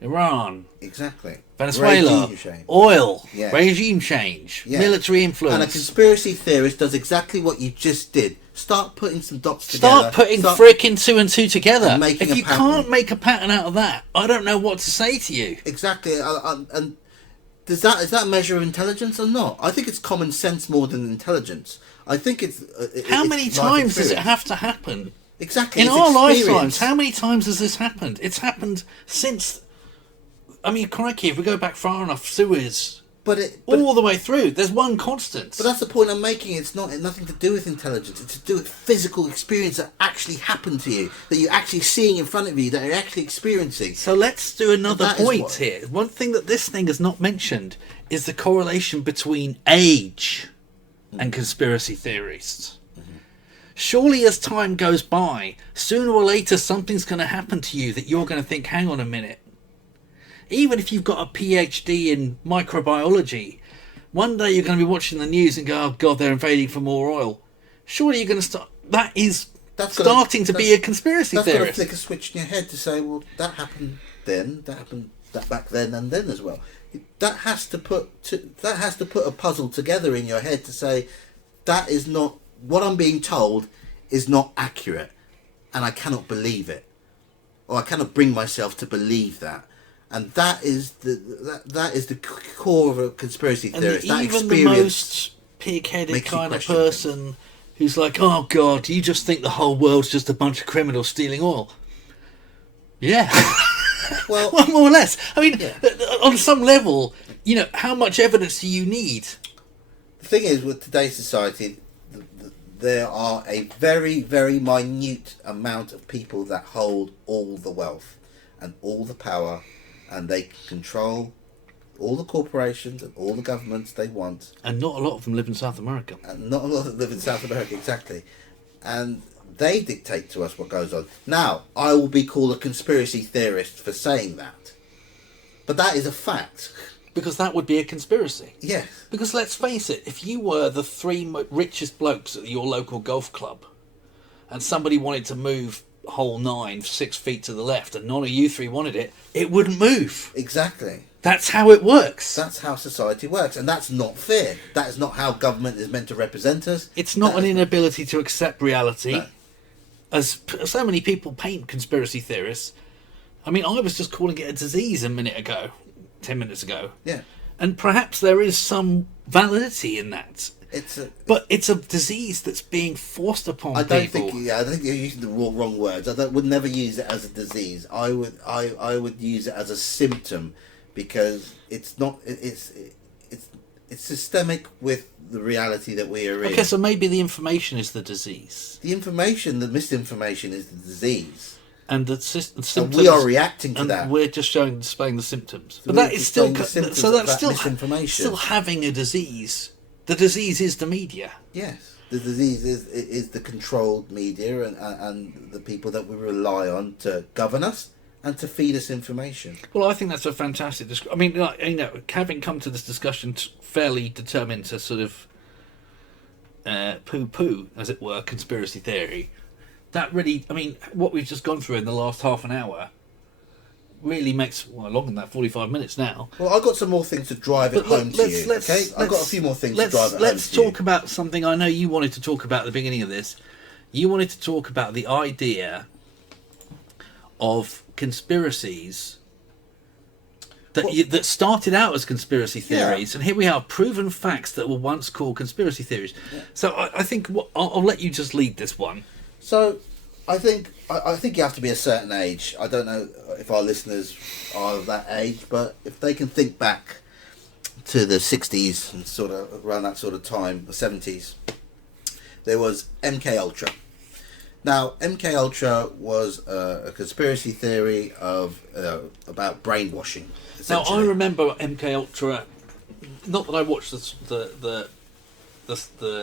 Iran, exactly. Venezuela, Regime change. oil, Yes. regime change, Yeah. military influence. And a conspiracy theorist does exactly what you just did. Start putting some dots together. Start putting frickin' 2 and 2 together. And making if a you pattern. can't make a pattern out of that, I don't know what to say to you. Exactly. And is that a measure of intelligence or not? I think it's common sense more than intelligence. I think it's... How it's many life times does it experience. have to happen? Exactly. In it's our experience. lifetimes, how many times has this happened? It's happened since... I mean, crikey, if we go back far enough, Suez... all the way through. There's one constant. But that's the point I'm making. It's nothing to do with intelligence. It's to do with physical experience that actually happened to you, that you're actually seeing in front of you, that you're actually experiencing. So let's do another That is point what- here. One thing that this thing has not mentioned is the correlation between age and conspiracy theorists. Surely as time goes by, sooner or later something's going to happen to you that you're going to think, hang on a minute. Even if you've got a PhD in microbiology, one day you're going to be watching the news and go, oh God, they're invading for more oil. Surely you're going to start... That's starting to be a conspiracy theorist. That's going to theorist. flick a switch in your head to say, well, that happened then, that happened back then and then as well. That has to put a puzzle together in your head to say, that is not... What I'm being told is not accurate, and I cannot believe it. Or I cannot bring myself to believe that. And that is the core of a conspiracy theorist. And even the most pig-headed kind of person who's like, oh God, you just think the whole world's just a bunch of criminals stealing oil. Yeah. Well, more or less. I mean, on some level, how much evidence do you need? The thing is, with today's society, there are a very, very minute amount of people that hold all the wealth and all the power, and they control all the corporations and all the governments they want. And not a lot of them live in South America. And not a lot of them live in South America, exactly. And they dictate to us what goes on. Now, I will be called a conspiracy theorist for saying that. But that is a fact. Because that would be a conspiracy. Yes. Because let's face it, if you were the 3 richest blokes at your local golf club and somebody wanted to move hole 9 6 feet to the left and none of you 3 wanted it, it wouldn't move. Exactly. That's how it works. That's how society works, and that's not fair. That is not how government is meant to represent us. It's not an inability to accept reality. No. As so many people paint conspiracy theorists. I mean, I was just calling it a disease 10 minutes ago. Yeah. And perhaps there is some validity in that. But it's a disease that's being forced upon people. I think you're using the wrong words. Would never use it as a disease. I would use it as a symptom, because it's not. It's systemic with the reality that we are in. Okay, so maybe the information is the disease. The misinformation is the disease. And the symptoms. And we are reacting to that. We're just displaying the symptoms. So But we're that is still displaying the so that's symptoms of still that misinformation. still having a disease. The disease is the media. Yes, the disease is the controlled media and the people that we rely on to govern us and to feed us information. Well, I think that's a fantastic. I mean, having come to this discussion fairly determined to sort of poo-poo, as it were, conspiracy theory. That really, I mean, what we've just gone through in the last half an hour really makes, longer than that, 45 minutes now. Well, I've got some more things to drive it home to you, okay? I've got a few more things to drive it home to you. Let's talk about something I know you wanted to talk about at the beginning of this. You wanted to talk about the idea of conspiracies that started out as conspiracy theories, and here we are, proven facts that were once called conspiracy theories. Yeah. So I think I'll let you just lead this one. So I think you have to be a certain age. I don't know if our listeners are of that age, but if they can think back to the 60s and sort of around that sort of time, the 70s, there was MK Ultra. Now, MK Ultra was a conspiracy theory about brainwashing. Now, I remember MK Ultra. Not that I watched the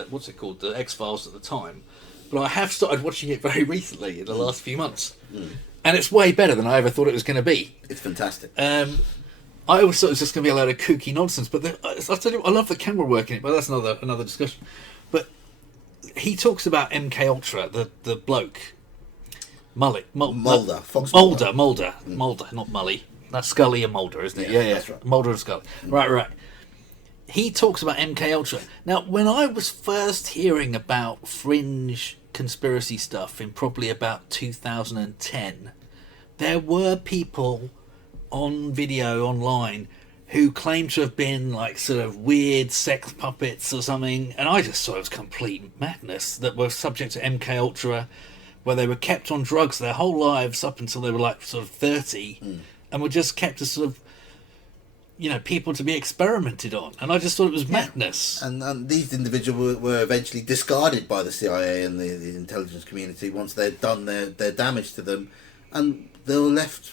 what's it called, the X-Files at the time, but I have started watching it very recently in the last few months, and it's way better than I ever thought it was going to be. It's fantastic. I always thought it was just going to be a load of kooky nonsense, but I tell you, I love the camera work in it, but that's another discussion. But he talks about MK Ultra, the bloke, Mulder. Fox Mulder, not Mully. That's Scully and Mulder, isn't it? Yeah. That's right. Mulder and Scully. Right. He talks about MK Ultra. Now, when I was first hearing about fringe conspiracy stuff in probably about 2010, there were people on video online who claimed to have been like sort of weird sex puppets or something, and I just thought it was complete madness, that were subject to MK Ultra, where they were kept on drugs their whole lives up until they were like sort of 30, and were just kept as sort of, you know, people to be experimented on, and I just thought it was madness. And these individuals were eventually discarded by the CIA and the intelligence community once they'd done their damage to them, and they were left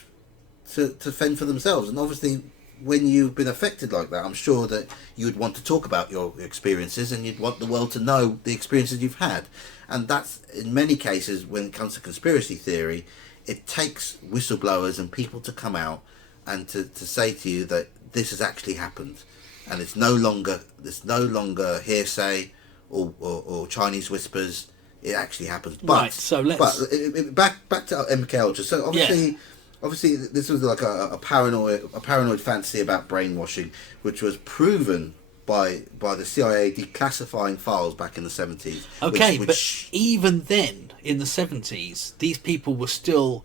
to fend for themselves. And obviously, when you've been affected like that, I'm sure that you would want to talk about your experiences, and you'd want the world to know the experiences you've had. And that's, in many cases, when it comes to conspiracy theory, it takes whistleblowers and people to come out and to say to you that this has actually happened, and it's no longer hearsay or Chinese whispers. It actually happens. But, right. So let's back to MK Ultra. So obviously, this was like a paranoid fantasy about brainwashing, which was proven by the CIA declassifying files back in the 70s. Okay, but even then, in the 70s, these people were still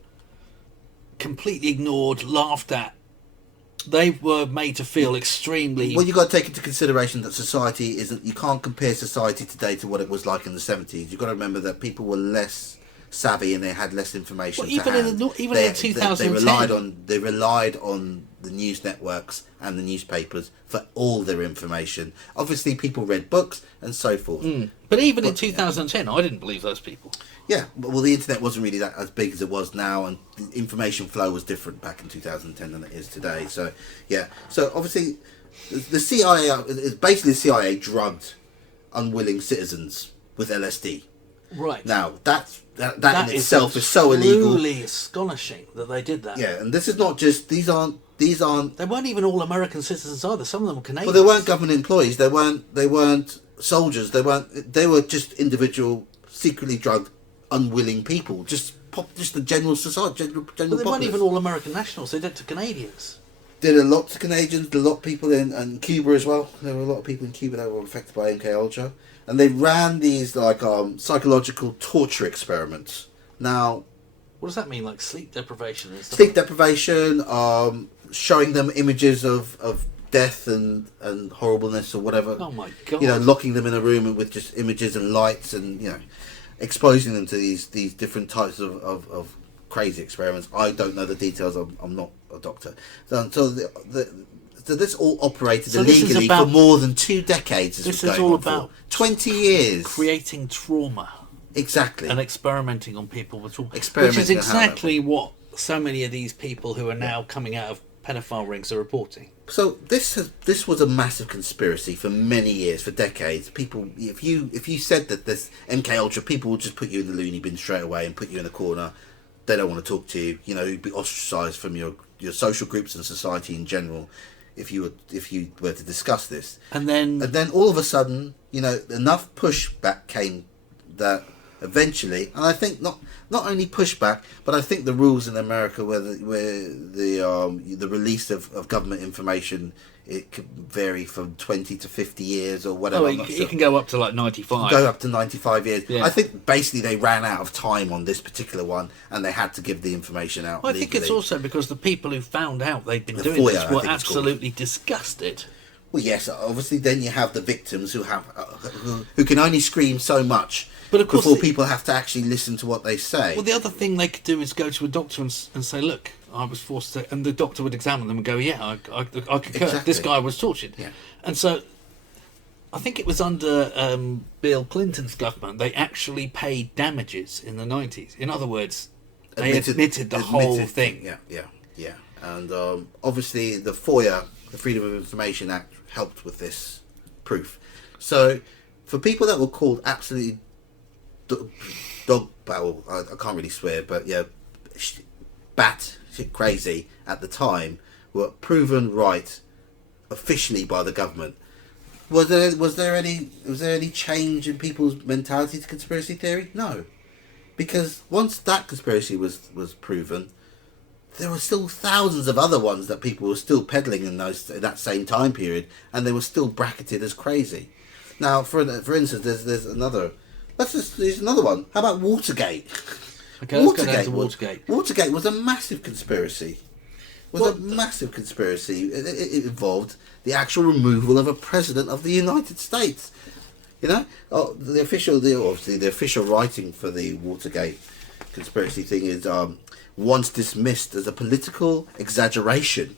completely ignored, laughed at. They were made to feel extremely... Well, you've got to take into consideration that society isn't... You can't compare society today to what it was like in the 70s. You've got to remember that people were less savvy and they had less information to hand. Even in 2010... They relied on the news networks and the newspapers for all their information. Obviously, people read books and so forth. But even in 2010, I didn't believe those people. Yeah, well, the internet wasn't really that as big as it was now, and the information flow was different back in 2010 than it is today. So, yeah. So, obviously, the CIA, basically the CIA drugged unwilling citizens with LSD. Right. Now, that in itself is so illegal. It's truly astonishing that they did that. Yeah, and this is not just... These aren't... They weren't even all American citizens either. Some of them were Canadians. Well, they weren't government employees. They weren't soldiers. They were just individual, secretly drugged, unwilling people. Just the general society, general But they weren't even all American nationals. They did to Canadians. Did a lot to Canadians. Did a lot of people in Cuba as well. There were a lot of people in Cuba that were affected by MK Ultra, and they ran these like psychological torture experiments. Now, what does that mean? Like sleep deprivation and stuff? Sleep deprivation. Showing them images of death and horribleness or whatever. Oh my god! You know, locking them in a room with just images and lights, and you know, exposing them to these different types of crazy experiments. I don't know the details. I'm not a doctor. So this all operated illegally for more than 2 decades. This is all about 20 years creating trauma. Exactly. And experimenting on people with trauma, which is exactly what so many of these people who are now coming out of pedophile rings are reporting. So this was a massive conspiracy for many years, for decades. People, if you said that this MK Ultra, people would just put you in the loony bin straight away and put you in a corner. They don't want to talk to you. You know, you'd be ostracised from your social groups and society in general if you were to discuss this. And then all of a sudden, you know, enough pushback came that eventually, and I think not only pushback, but I think the rules in America where the release of government information, it could vary from 20 to 50 years or whatever. Oh, it can go up to like 95. Go up to 95 years. Yeah. I think basically they ran out of time on this particular one, and they had to give the information out. Well, I think it's also because the people who found out they'd been doing FOIA, this were absolutely disgusted. Well, yes, obviously then you have the victims who have who can only scream so much. But of course, before people have to actually listen to what they say. Well, the other thing they could do is go to a doctor and say, "Look, I was forced to," and the doctor would examine them and go, "Yeah, I concur. Exactly. This guy was tortured." Yeah. And so, I think it was under Bill Clinton's government they actually paid damages in the 90s. In other words, they admitted the whole thing. Yeah. And obviously, the FOIA, the Freedom of Information Act, helped with this proof. So, for people that were called absolutely dog battle, I can't really swear, but yeah, bat shit crazy at the time, were proven right officially by the government. Was there any change in people's mentality to conspiracy theory? No. Because once that conspiracy was proven, there were still thousands of other ones that people were still peddling in that same time period, and they were still bracketed as crazy. Now, for instance, there's another. Let's just use another one. How about Watergate? Okay, let's go down to Watergate. Watergate was a massive conspiracy. It involved the actual removal of a president of the United States. You know, the official writing for the Watergate conspiracy thing is once dismissed as a political exaggeration.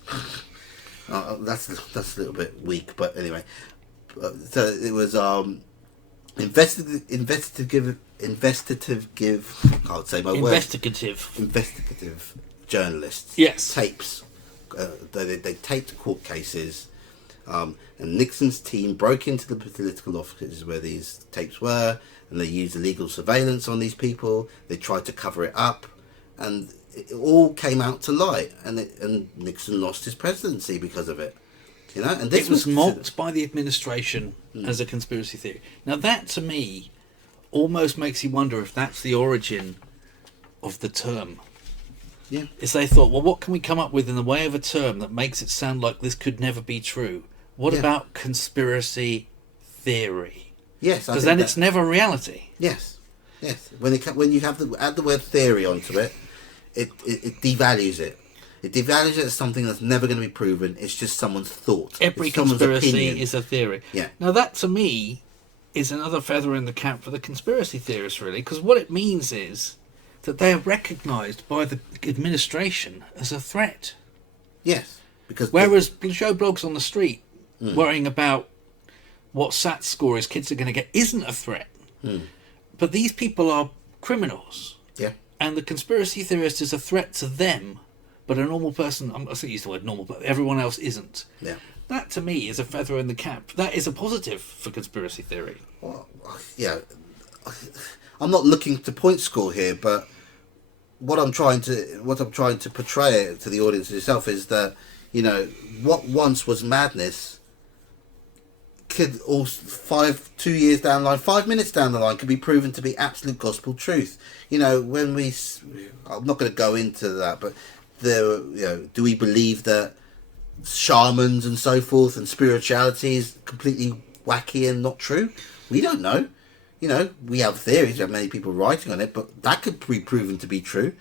That's a little bit weak, but anyway. So it was investigative journalists. Yes. Tapes. They taped court cases. And Nixon's team broke into the political offices where these tapes were, and they used illegal surveillance on these people. They tried to cover it up, and it all came out to light. And Nixon lost his presidency because of it. You know, and this it was mocked by the administration as a conspiracy theory. Now, that to me almost makes you wonder if that's the origin of the term. Yeah. Is they thought, well, what can we come up with in the way of a term that makes it sound like this could never be true? What about conspiracy theory? Yes, because then it's never reality. Yes, yes. When you have add the word theory onto it, it devalues it. It devalues it as something that's never going to be proven. It's just someone's thought. Every conspiracy is a theory. Yeah. Now that to me is another feather in the cap for the conspiracy theorists, really, because what it means is that they are recognised by the administration as a threat. Yes, because whereas Joe Bloggs on the street worrying about what SAT score his kids are going to get isn't a threat. But these people are criminals. Yeah. And the conspiracy theorist is a threat to them, but a normal person, I'm not going to use the word normal, but everyone else isn't. Yeah. That to me is a feather in the cap. That is a positive for conspiracy theory. Well, yeah. I'm not looking to point score here, but what I'm trying to portray to the audience itself is that, you know, what once was madness could also 2 years down the line, 5 minutes down the line, could be proven to be absolute gospel truth. You know, when I'm not going to go into that, but do we believe that shamans and so forth and spirituality is completely wacky and not true? We don't know. You know, we have theories, we have many people writing on it, but that could be proven to be true.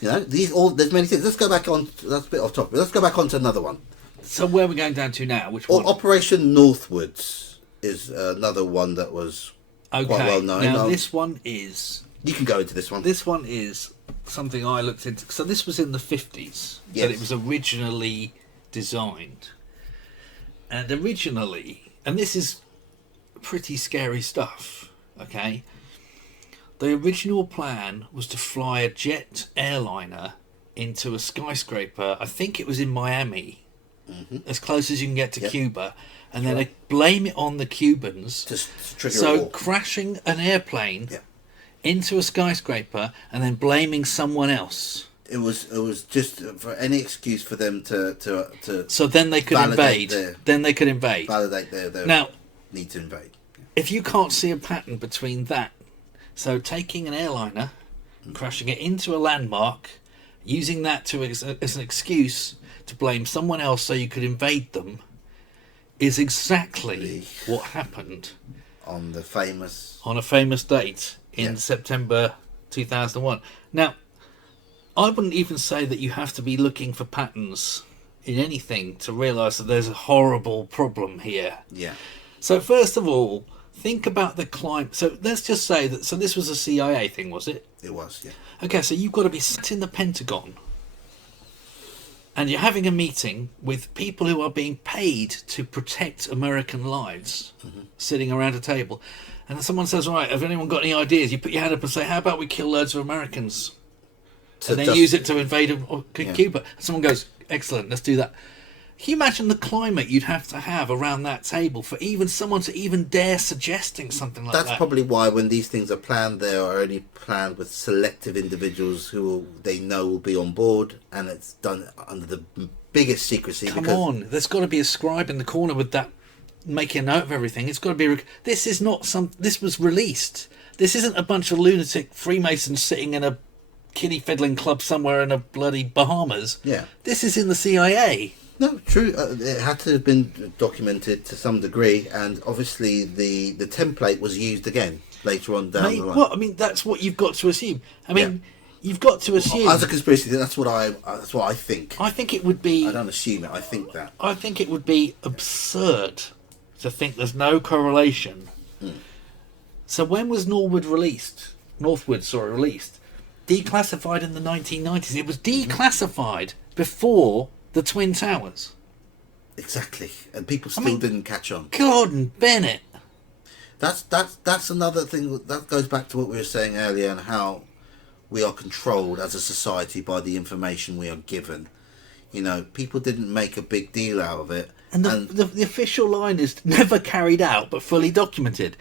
You know, there's many things. Let's go back on. That's a bit off topic. Let's go back on to another one. So where are we going down to now? Which one? Operation Northwoods is another one that was quite well known. Now this one is. You can go into this one. This one is something I looked into. So this was in the 50s that it was originally designed, and this is pretty scary stuff. Okay, the original plan was to fly a jet airliner into a skyscraper. I think it was in Miami, as close as you can get to Cuba, and then they blame it on the Cubans. Just to trigger a war. Crashing an airplane into a skyscraper and then blaming someone else. It was just for any excuse for them to so then they could invade. Validate their now need to invade. If you can't see a pattern between that, so taking an airliner, crashing it into a landmark, using that as an excuse to blame someone else so you could invade them, is exactly what happened on a famous date in September 2001. Now, I wouldn't even say that you have to be looking for patterns in anything to realise that there's a horrible problem here. Yeah. So first of all, think about the climate. So let's just say that. So this was a CIA thing, was it? It was, yeah. Okay, so you've got to be sat in the Pentagon, and you're having a meeting with people who are being paid to protect American lives, sitting around a table, and someone says, "Right, have anyone got any ideas?" You put your hand up and say, "How about we kill loads of Americans, and then use it to invade Cuba?" And someone goes, "Excellent, let's do that." Can you imagine the climate you'd have to have around that table for even someone to even dare suggesting something like that? That's probably why when these things are planned, they are only planned with selective individuals who they know will be on board, and it's done under the biggest secrecy. Come on, there's got to be a scribe in the corner with that, making a note of everything. It's got to be. This is not some. This was released. This isn't a bunch of lunatic Freemasons sitting in a kiddie fiddling club somewhere in a bloody Bahamas. Yeah. This is in the CIA. No, true. It had to have been documented to some degree, and obviously the template was used again later on down the line. Well, I mean, that's what you've got to assume. I mean, you've got to assume. As a conspiracy theory, that's what I think. I think it would be. I don't assume it. I think that. I think it would be absurd to think there's no correlation. So when was Northwood released? Declassified in the 1990s. It was declassified before the Twin Towers. Exactly, and people still didn't catch on. Gordon Bennett. That's another thing that goes back to what we were saying earlier, and how we are controlled as a society by the information we are given. You know, people didn't make a big deal out of it, and the official line is never carried out but fully documented.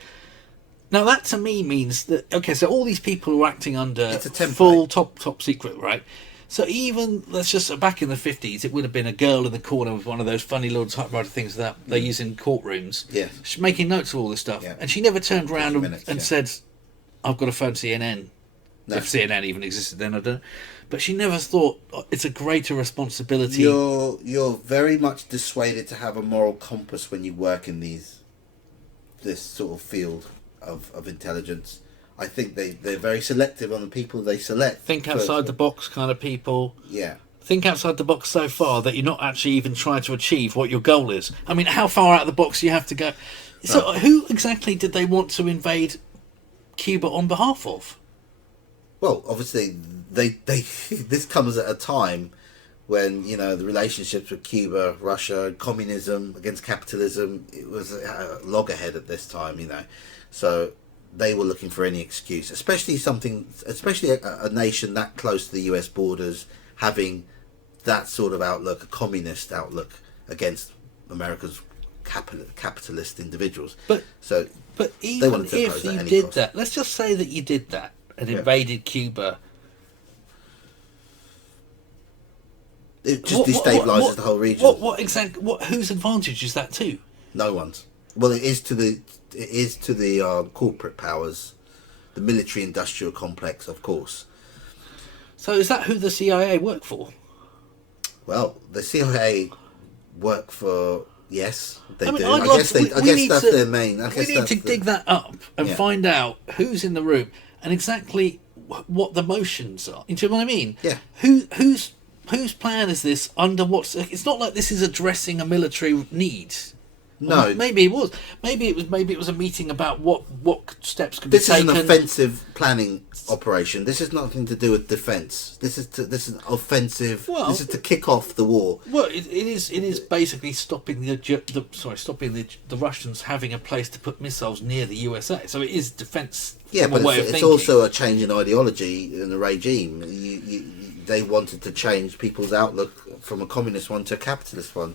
Now that to me means that, okay, so all these people who are acting under full top secret, right? So even, let's just, back in the 50s, it would have been a girl in the corner with one of those funny little typewriter things that they use in courtrooms. Yeah. She's making notes of all this stuff. Yeah. And she never turned around and said, I've got to phone CNN. No. If CNN even existed then, I don't know. But she never thought, it's a greater responsibility. You're very much dissuaded to have a moral compass when you work in this sort of field of intelligence. I think they're very selective on the people they select. Think outside the box kind of people. Yeah. Think outside the box so far that you're not actually even trying to achieve what your goal is. I mean, how far out of the box do you have to go? So who exactly did they want to invade Cuba on behalf of? Well, obviously, they this comes at a time when, you know, the relationships with Cuba, Russia, communism against capitalism, it was a loggerhead at this time, you know. So they were looking for any excuse, especially a nation that close to the US borders, having that sort of outlook, a communist outlook against America's capitalist individuals. But even if you did that, let's just say that you did that and invaded Cuba. It just destabilises the whole region. Whose advantage is that to? No one's. Well, it is to the corporate powers, the military-industrial complex, of course. So is that who the CIA work for? Well, the CIA work for, yes, they do. I guess that's their main. We need to dig that up and find out who's in the room and exactly what the motions are. You know what I mean? Yeah. Whose plan is this? Under what? It's not like this is addressing a military need. No, well, maybe it was. Maybe it was a meeting about what steps could be taken. This is an offensive planning operation. This is nothing to do with defence. This is an offensive. Well, this is to kick off the war. Well, it is basically stopping the Russians having a place to put missiles near the USA. So it is defence. Yeah, but it's also a change in ideology in the regime. They wanted to change people's outlook from a communist one to a capitalist one.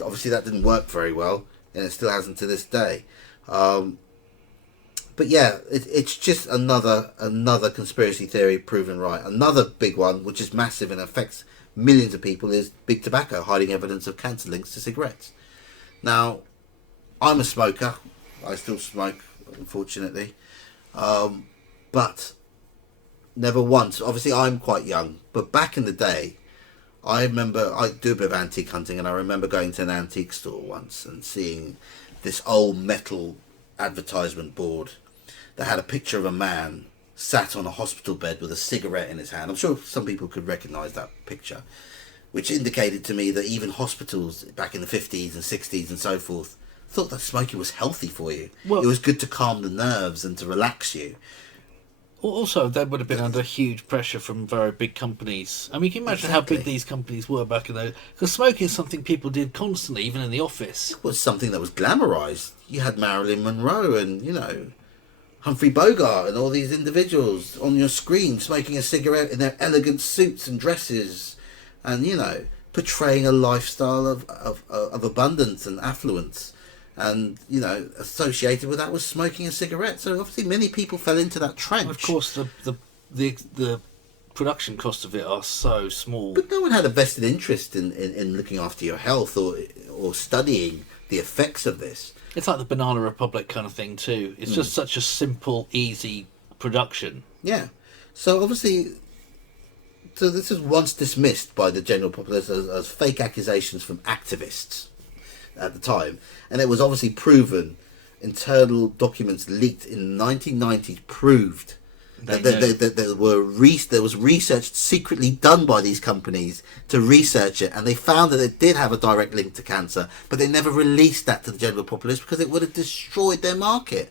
Obviously, that didn't work very well, and it still hasn't to this day. But yeah, it's just another conspiracy theory proven right. Another big one, which is massive and affects millions of people, is big tobacco hiding evidence of cancer links to cigarettes. Now, I'm a smoker. I still smoke, unfortunately. But never once. Obviously, I'm quite young, but back in the day, I remember, I do a bit of antique hunting, and I remember going to an antique store once and seeing this old metal advertisement board that had a picture of a man sat on a hospital bed with a cigarette in his hand. I'm sure some people could recognise that picture, which indicated to me that even hospitals back in the 50s and 60s and so forth thought that smoking was healthy for you. Well, it was good to calm the nerves and to relax you. Also, they would have been under huge pressure from very big companies. I mean, can you imagine how big these companies were back in those? Because smoking is something people did constantly, even in the office. It was something that was glamorised. You had Marilyn Monroe and, you know, Humphrey Bogart and all these individuals on your screen smoking a cigarette in their elegant suits and dresses and, you know, portraying a lifestyle of abundance and affluence. And, you know, associated with that was smoking a cigarette. So obviously many people fell into that trench. Of course, the production costs of it are so small. But no one had a vested interest in looking after your health or studying the effects of this. It's like the Banana Republic kind of thing too. It's just such a simple, easy production. Yeah. So obviously, so this is once dismissed by the general populace as fake accusations from activists at the time, and it was obviously proven. Internal documents leaked in the 1990s proved that there was research secretly done by these companies to research it, and they found that it did have a direct link to cancer, but they never released that to the general populace because it would have destroyed their market.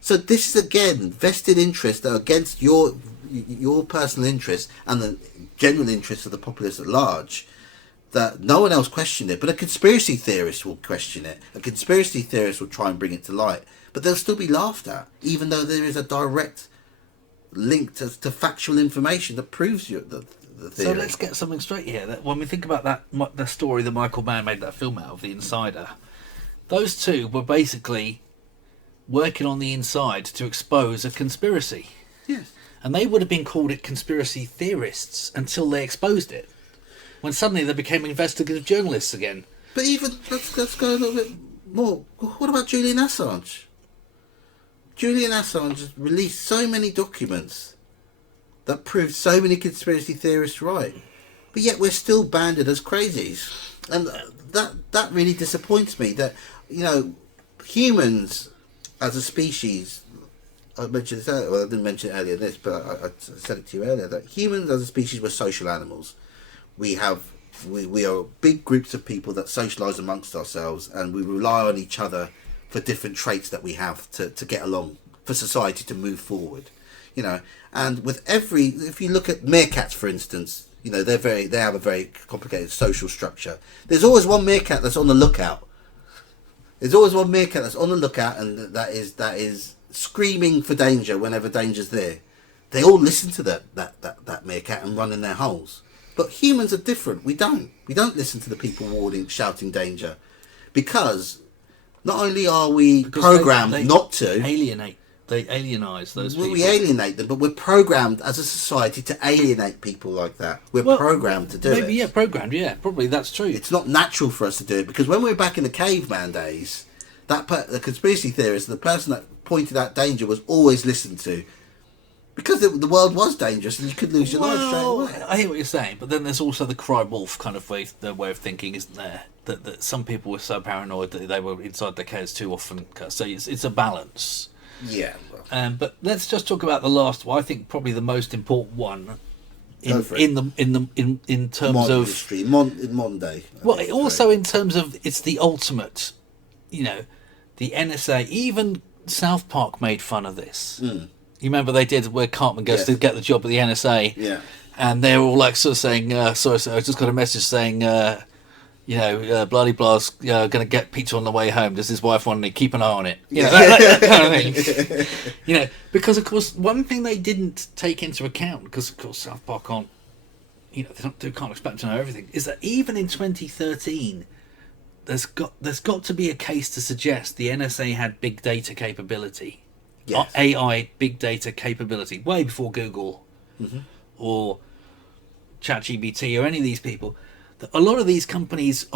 So this is again vested interest against your personal interest and the general interest of the populace at large. That no one else questioned it, but a conspiracy theorist will question it. A conspiracy theorist will try and bring it to light, but they'll still be laughed at, even though there is a direct link to factual information that proves the theory. So let's get something straight here. That when we think about the story that Michael Mann made that film out of, The Insider, those two were basically working on the inside to expose a conspiracy. Yes. And they would have been called it conspiracy theorists until they exposed it. When suddenly they became investigative journalists again. But even, let's go a little bit more. What about Julian Assange? Julian Assange has released so many documents that proved so many conspiracy theorists right. But yet we're still banded as crazies. And that really disappoints me. That, humans as a species, I mentioned this earlier, well I didn't mention it earlier in this, but I said it to you earlier, that humans as a species were social animals. We are big groups of people that socialise amongst ourselves, and we rely on each other for different traits that we have to get along, for society to move forward. And with if you look at meerkats, for instance, they have a very complicated social structure. There's always one meerkat that's on the lookout. There's always one meerkat that's on the lookout, and that is screaming for danger whenever danger's there. They all listen to that meerkat and run in their holes. But humans are different. We don't listen to the people shouting danger, because not only are we programmed not to alienise those people. We alienate them, but we're programmed as a society to alienate people like that. We're programmed to do it. Programmed. Yeah, probably that's true. It's not natural for us to do it, because when we were back in the caveman days, the conspiracy theorist, the person that pointed out danger, was always listened to. Because the world was dangerous and you could lose your life straight away. I hear what you're saying, but then there's also the cry wolf kind of way of thinking, isn't there? That some people were so paranoid that they were inside their caves too often. So it's a balance. Yeah. But let's just talk about the last one. I think probably the most important one in terms of history, in modern day. Well, also in terms of it's the ultimate. The NSA, even South Park made fun of this. Mm. You remember they did where Cartman goes to get the job at the NSA? Yeah. And they're all like sort of saying, sorry, I just got a message saying, bloody blah's going to get pizza on the way home. Does his wife want to keep an eye on it? That kind of thing. Because of course, one thing they didn't take into account, because of course South Park can't expect to know everything, is that even in 2013, there's got to be a case to suggest the NSA had big data capability. Yes. AI big data capability way before Google or ChatGPT or any of these people. A lot of these companies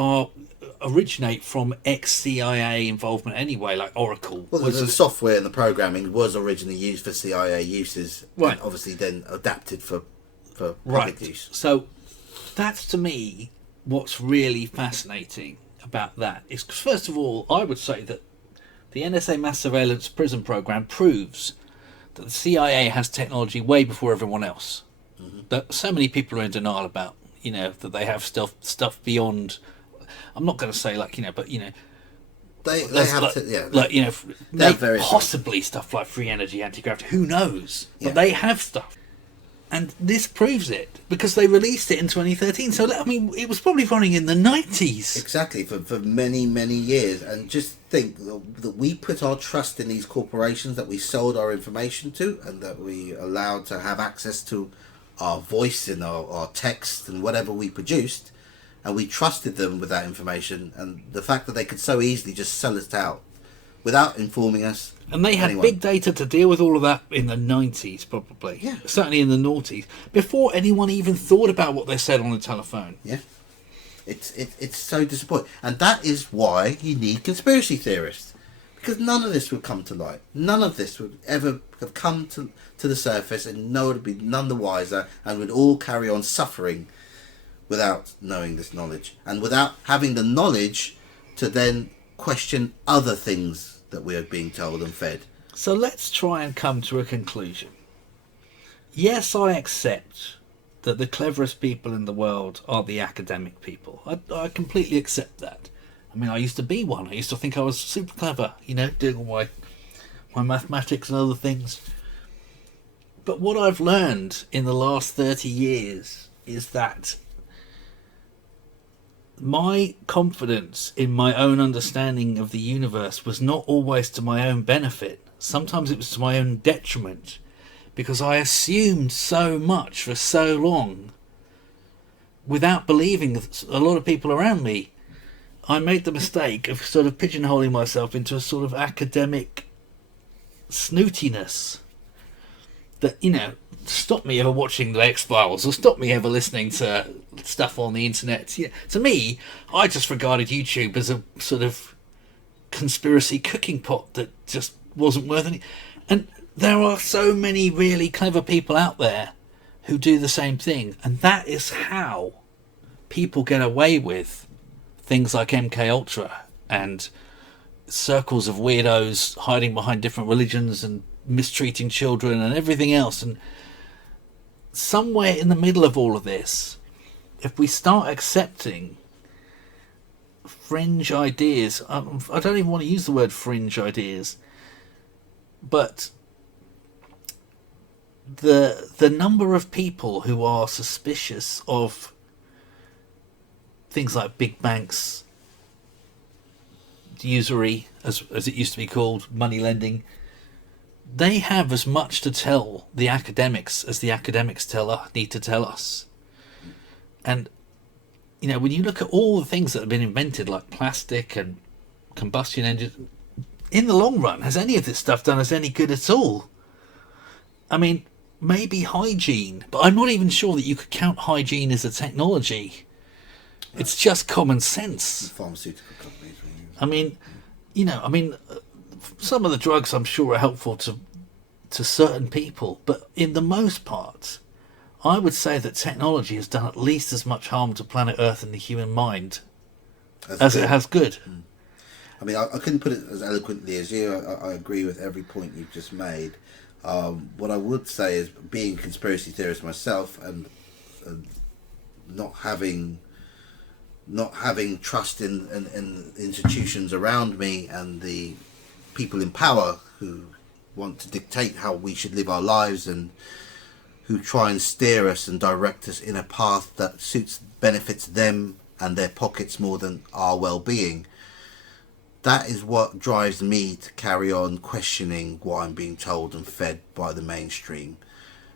originate from ex-CIA involvement anyway, like Oracle. Well, the software and the programming was originally used for CIA uses, right? And obviously then adapted for public use. So that's, to me, what's really fascinating about that is, first of all, I would say that the NSA mass surveillance prison program proves that the CIA has technology way before everyone else. Mm-hmm. That so many people are in denial about, that they have stuff beyond. I'm not going to say but they have possibly stuff like free energy, anti-gravity. Who knows? Yeah. But they have stuff. And this proves it, because they released it in 2013. So, it was probably running in the 90s. Exactly, for many, many years. And just think that we put our trust in these corporations that we sold our information to, and that we allowed to have access to our voice and our text and whatever we produced. And we trusted them with that information. And the fact that they could so easily just sell it out without informing us. And they had big data to deal with all of that in the 90s, probably. Yeah. Certainly in the noughties. Before anyone even thought about what they said on the telephone. Yeah. It's so disappointing. And that is why you need conspiracy theorists. Because none of this would come to light. None of this would ever have come to the surface, and no one would be none the wiser, and we'd all carry on suffering without knowing this knowledge, and without having the knowledge to then question other things that we are being told and fed. So let's try and come to a conclusion. Yes, I accept that the cleverest people in the world are the academic people. I completely accept that. I mean, I used to be one. I used to think I was super clever, doing all my mathematics and other things. But what I've learned in the last 30 years is that my confidence in my own understanding of the universe was not always to my own benefit. Sometimes it was to my own detriment, because I assumed so much for so long without believing a lot of people around me. I made the mistake of sort of pigeonholing myself into a sort of academic snootiness that, stopped me ever watching the X-Files or stopped me ever listening to stuff on the internet. Yeah. To me, I just regarded YouTube as a sort of conspiracy cooking pot that just wasn't worth any. And there are so many really clever people out there who do the same thing, and that is how people get away with things like MK Ultra and circles of weirdos hiding behind different religions and mistreating children and everything else. And somewhere in the middle of all of this, if we start accepting fringe ideas, I don't even want to use the word fringe ideas, but the number of people who are suspicious of things like big banks, usury, as it used to be called, money lending, they have as much to tell the academics as the academics need to tell us. And, when you look at all the things that have been invented, like plastic and combustion engines, in the long run, has any of this stuff done us any good at all? I mean, maybe hygiene, but I'm not even sure that you could count hygiene as a technology. It's just common sense. Pharmaceutical companies. I mean, some of the drugs I'm sure are helpful to certain people, but in the most part, I would say that technology has done at least as much harm to planet Earth and the human mind as it has good. I mean, I couldn't put it as eloquently as you. I agree with every point you've just made. What I would say is, being a conspiracy theorist myself and not having trust in institutions around me and the people in power who want to dictate how we should live our lives and who try and steer us and direct us in a path that benefits them and their pockets more than our well-being. That is what drives me to carry on questioning what I'm being told and fed by the mainstream,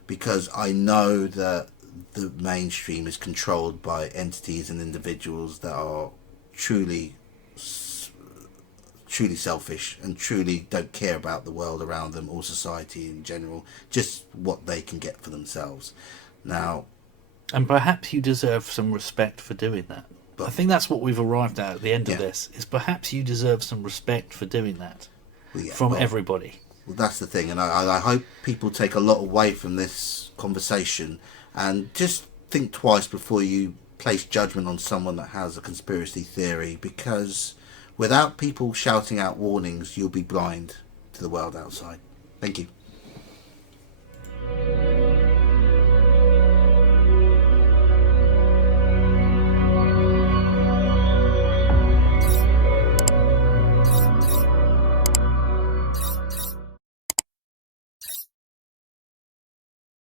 because I know that the mainstream is controlled by entities and individuals that are truly selfish and truly don't care about the world around them or society in general, just what they can get for themselves. Now, and perhaps you deserve some respect for doing that. But I think that's what we've arrived at the end of this, is perhaps you deserve some respect for doing that from everybody. Well, that's the thing, and I hope people take a lot away from this conversation and just think twice before you place judgment on someone that has a conspiracy theory, because without people shouting out warnings, you'll be blind to the world outside. Thank you.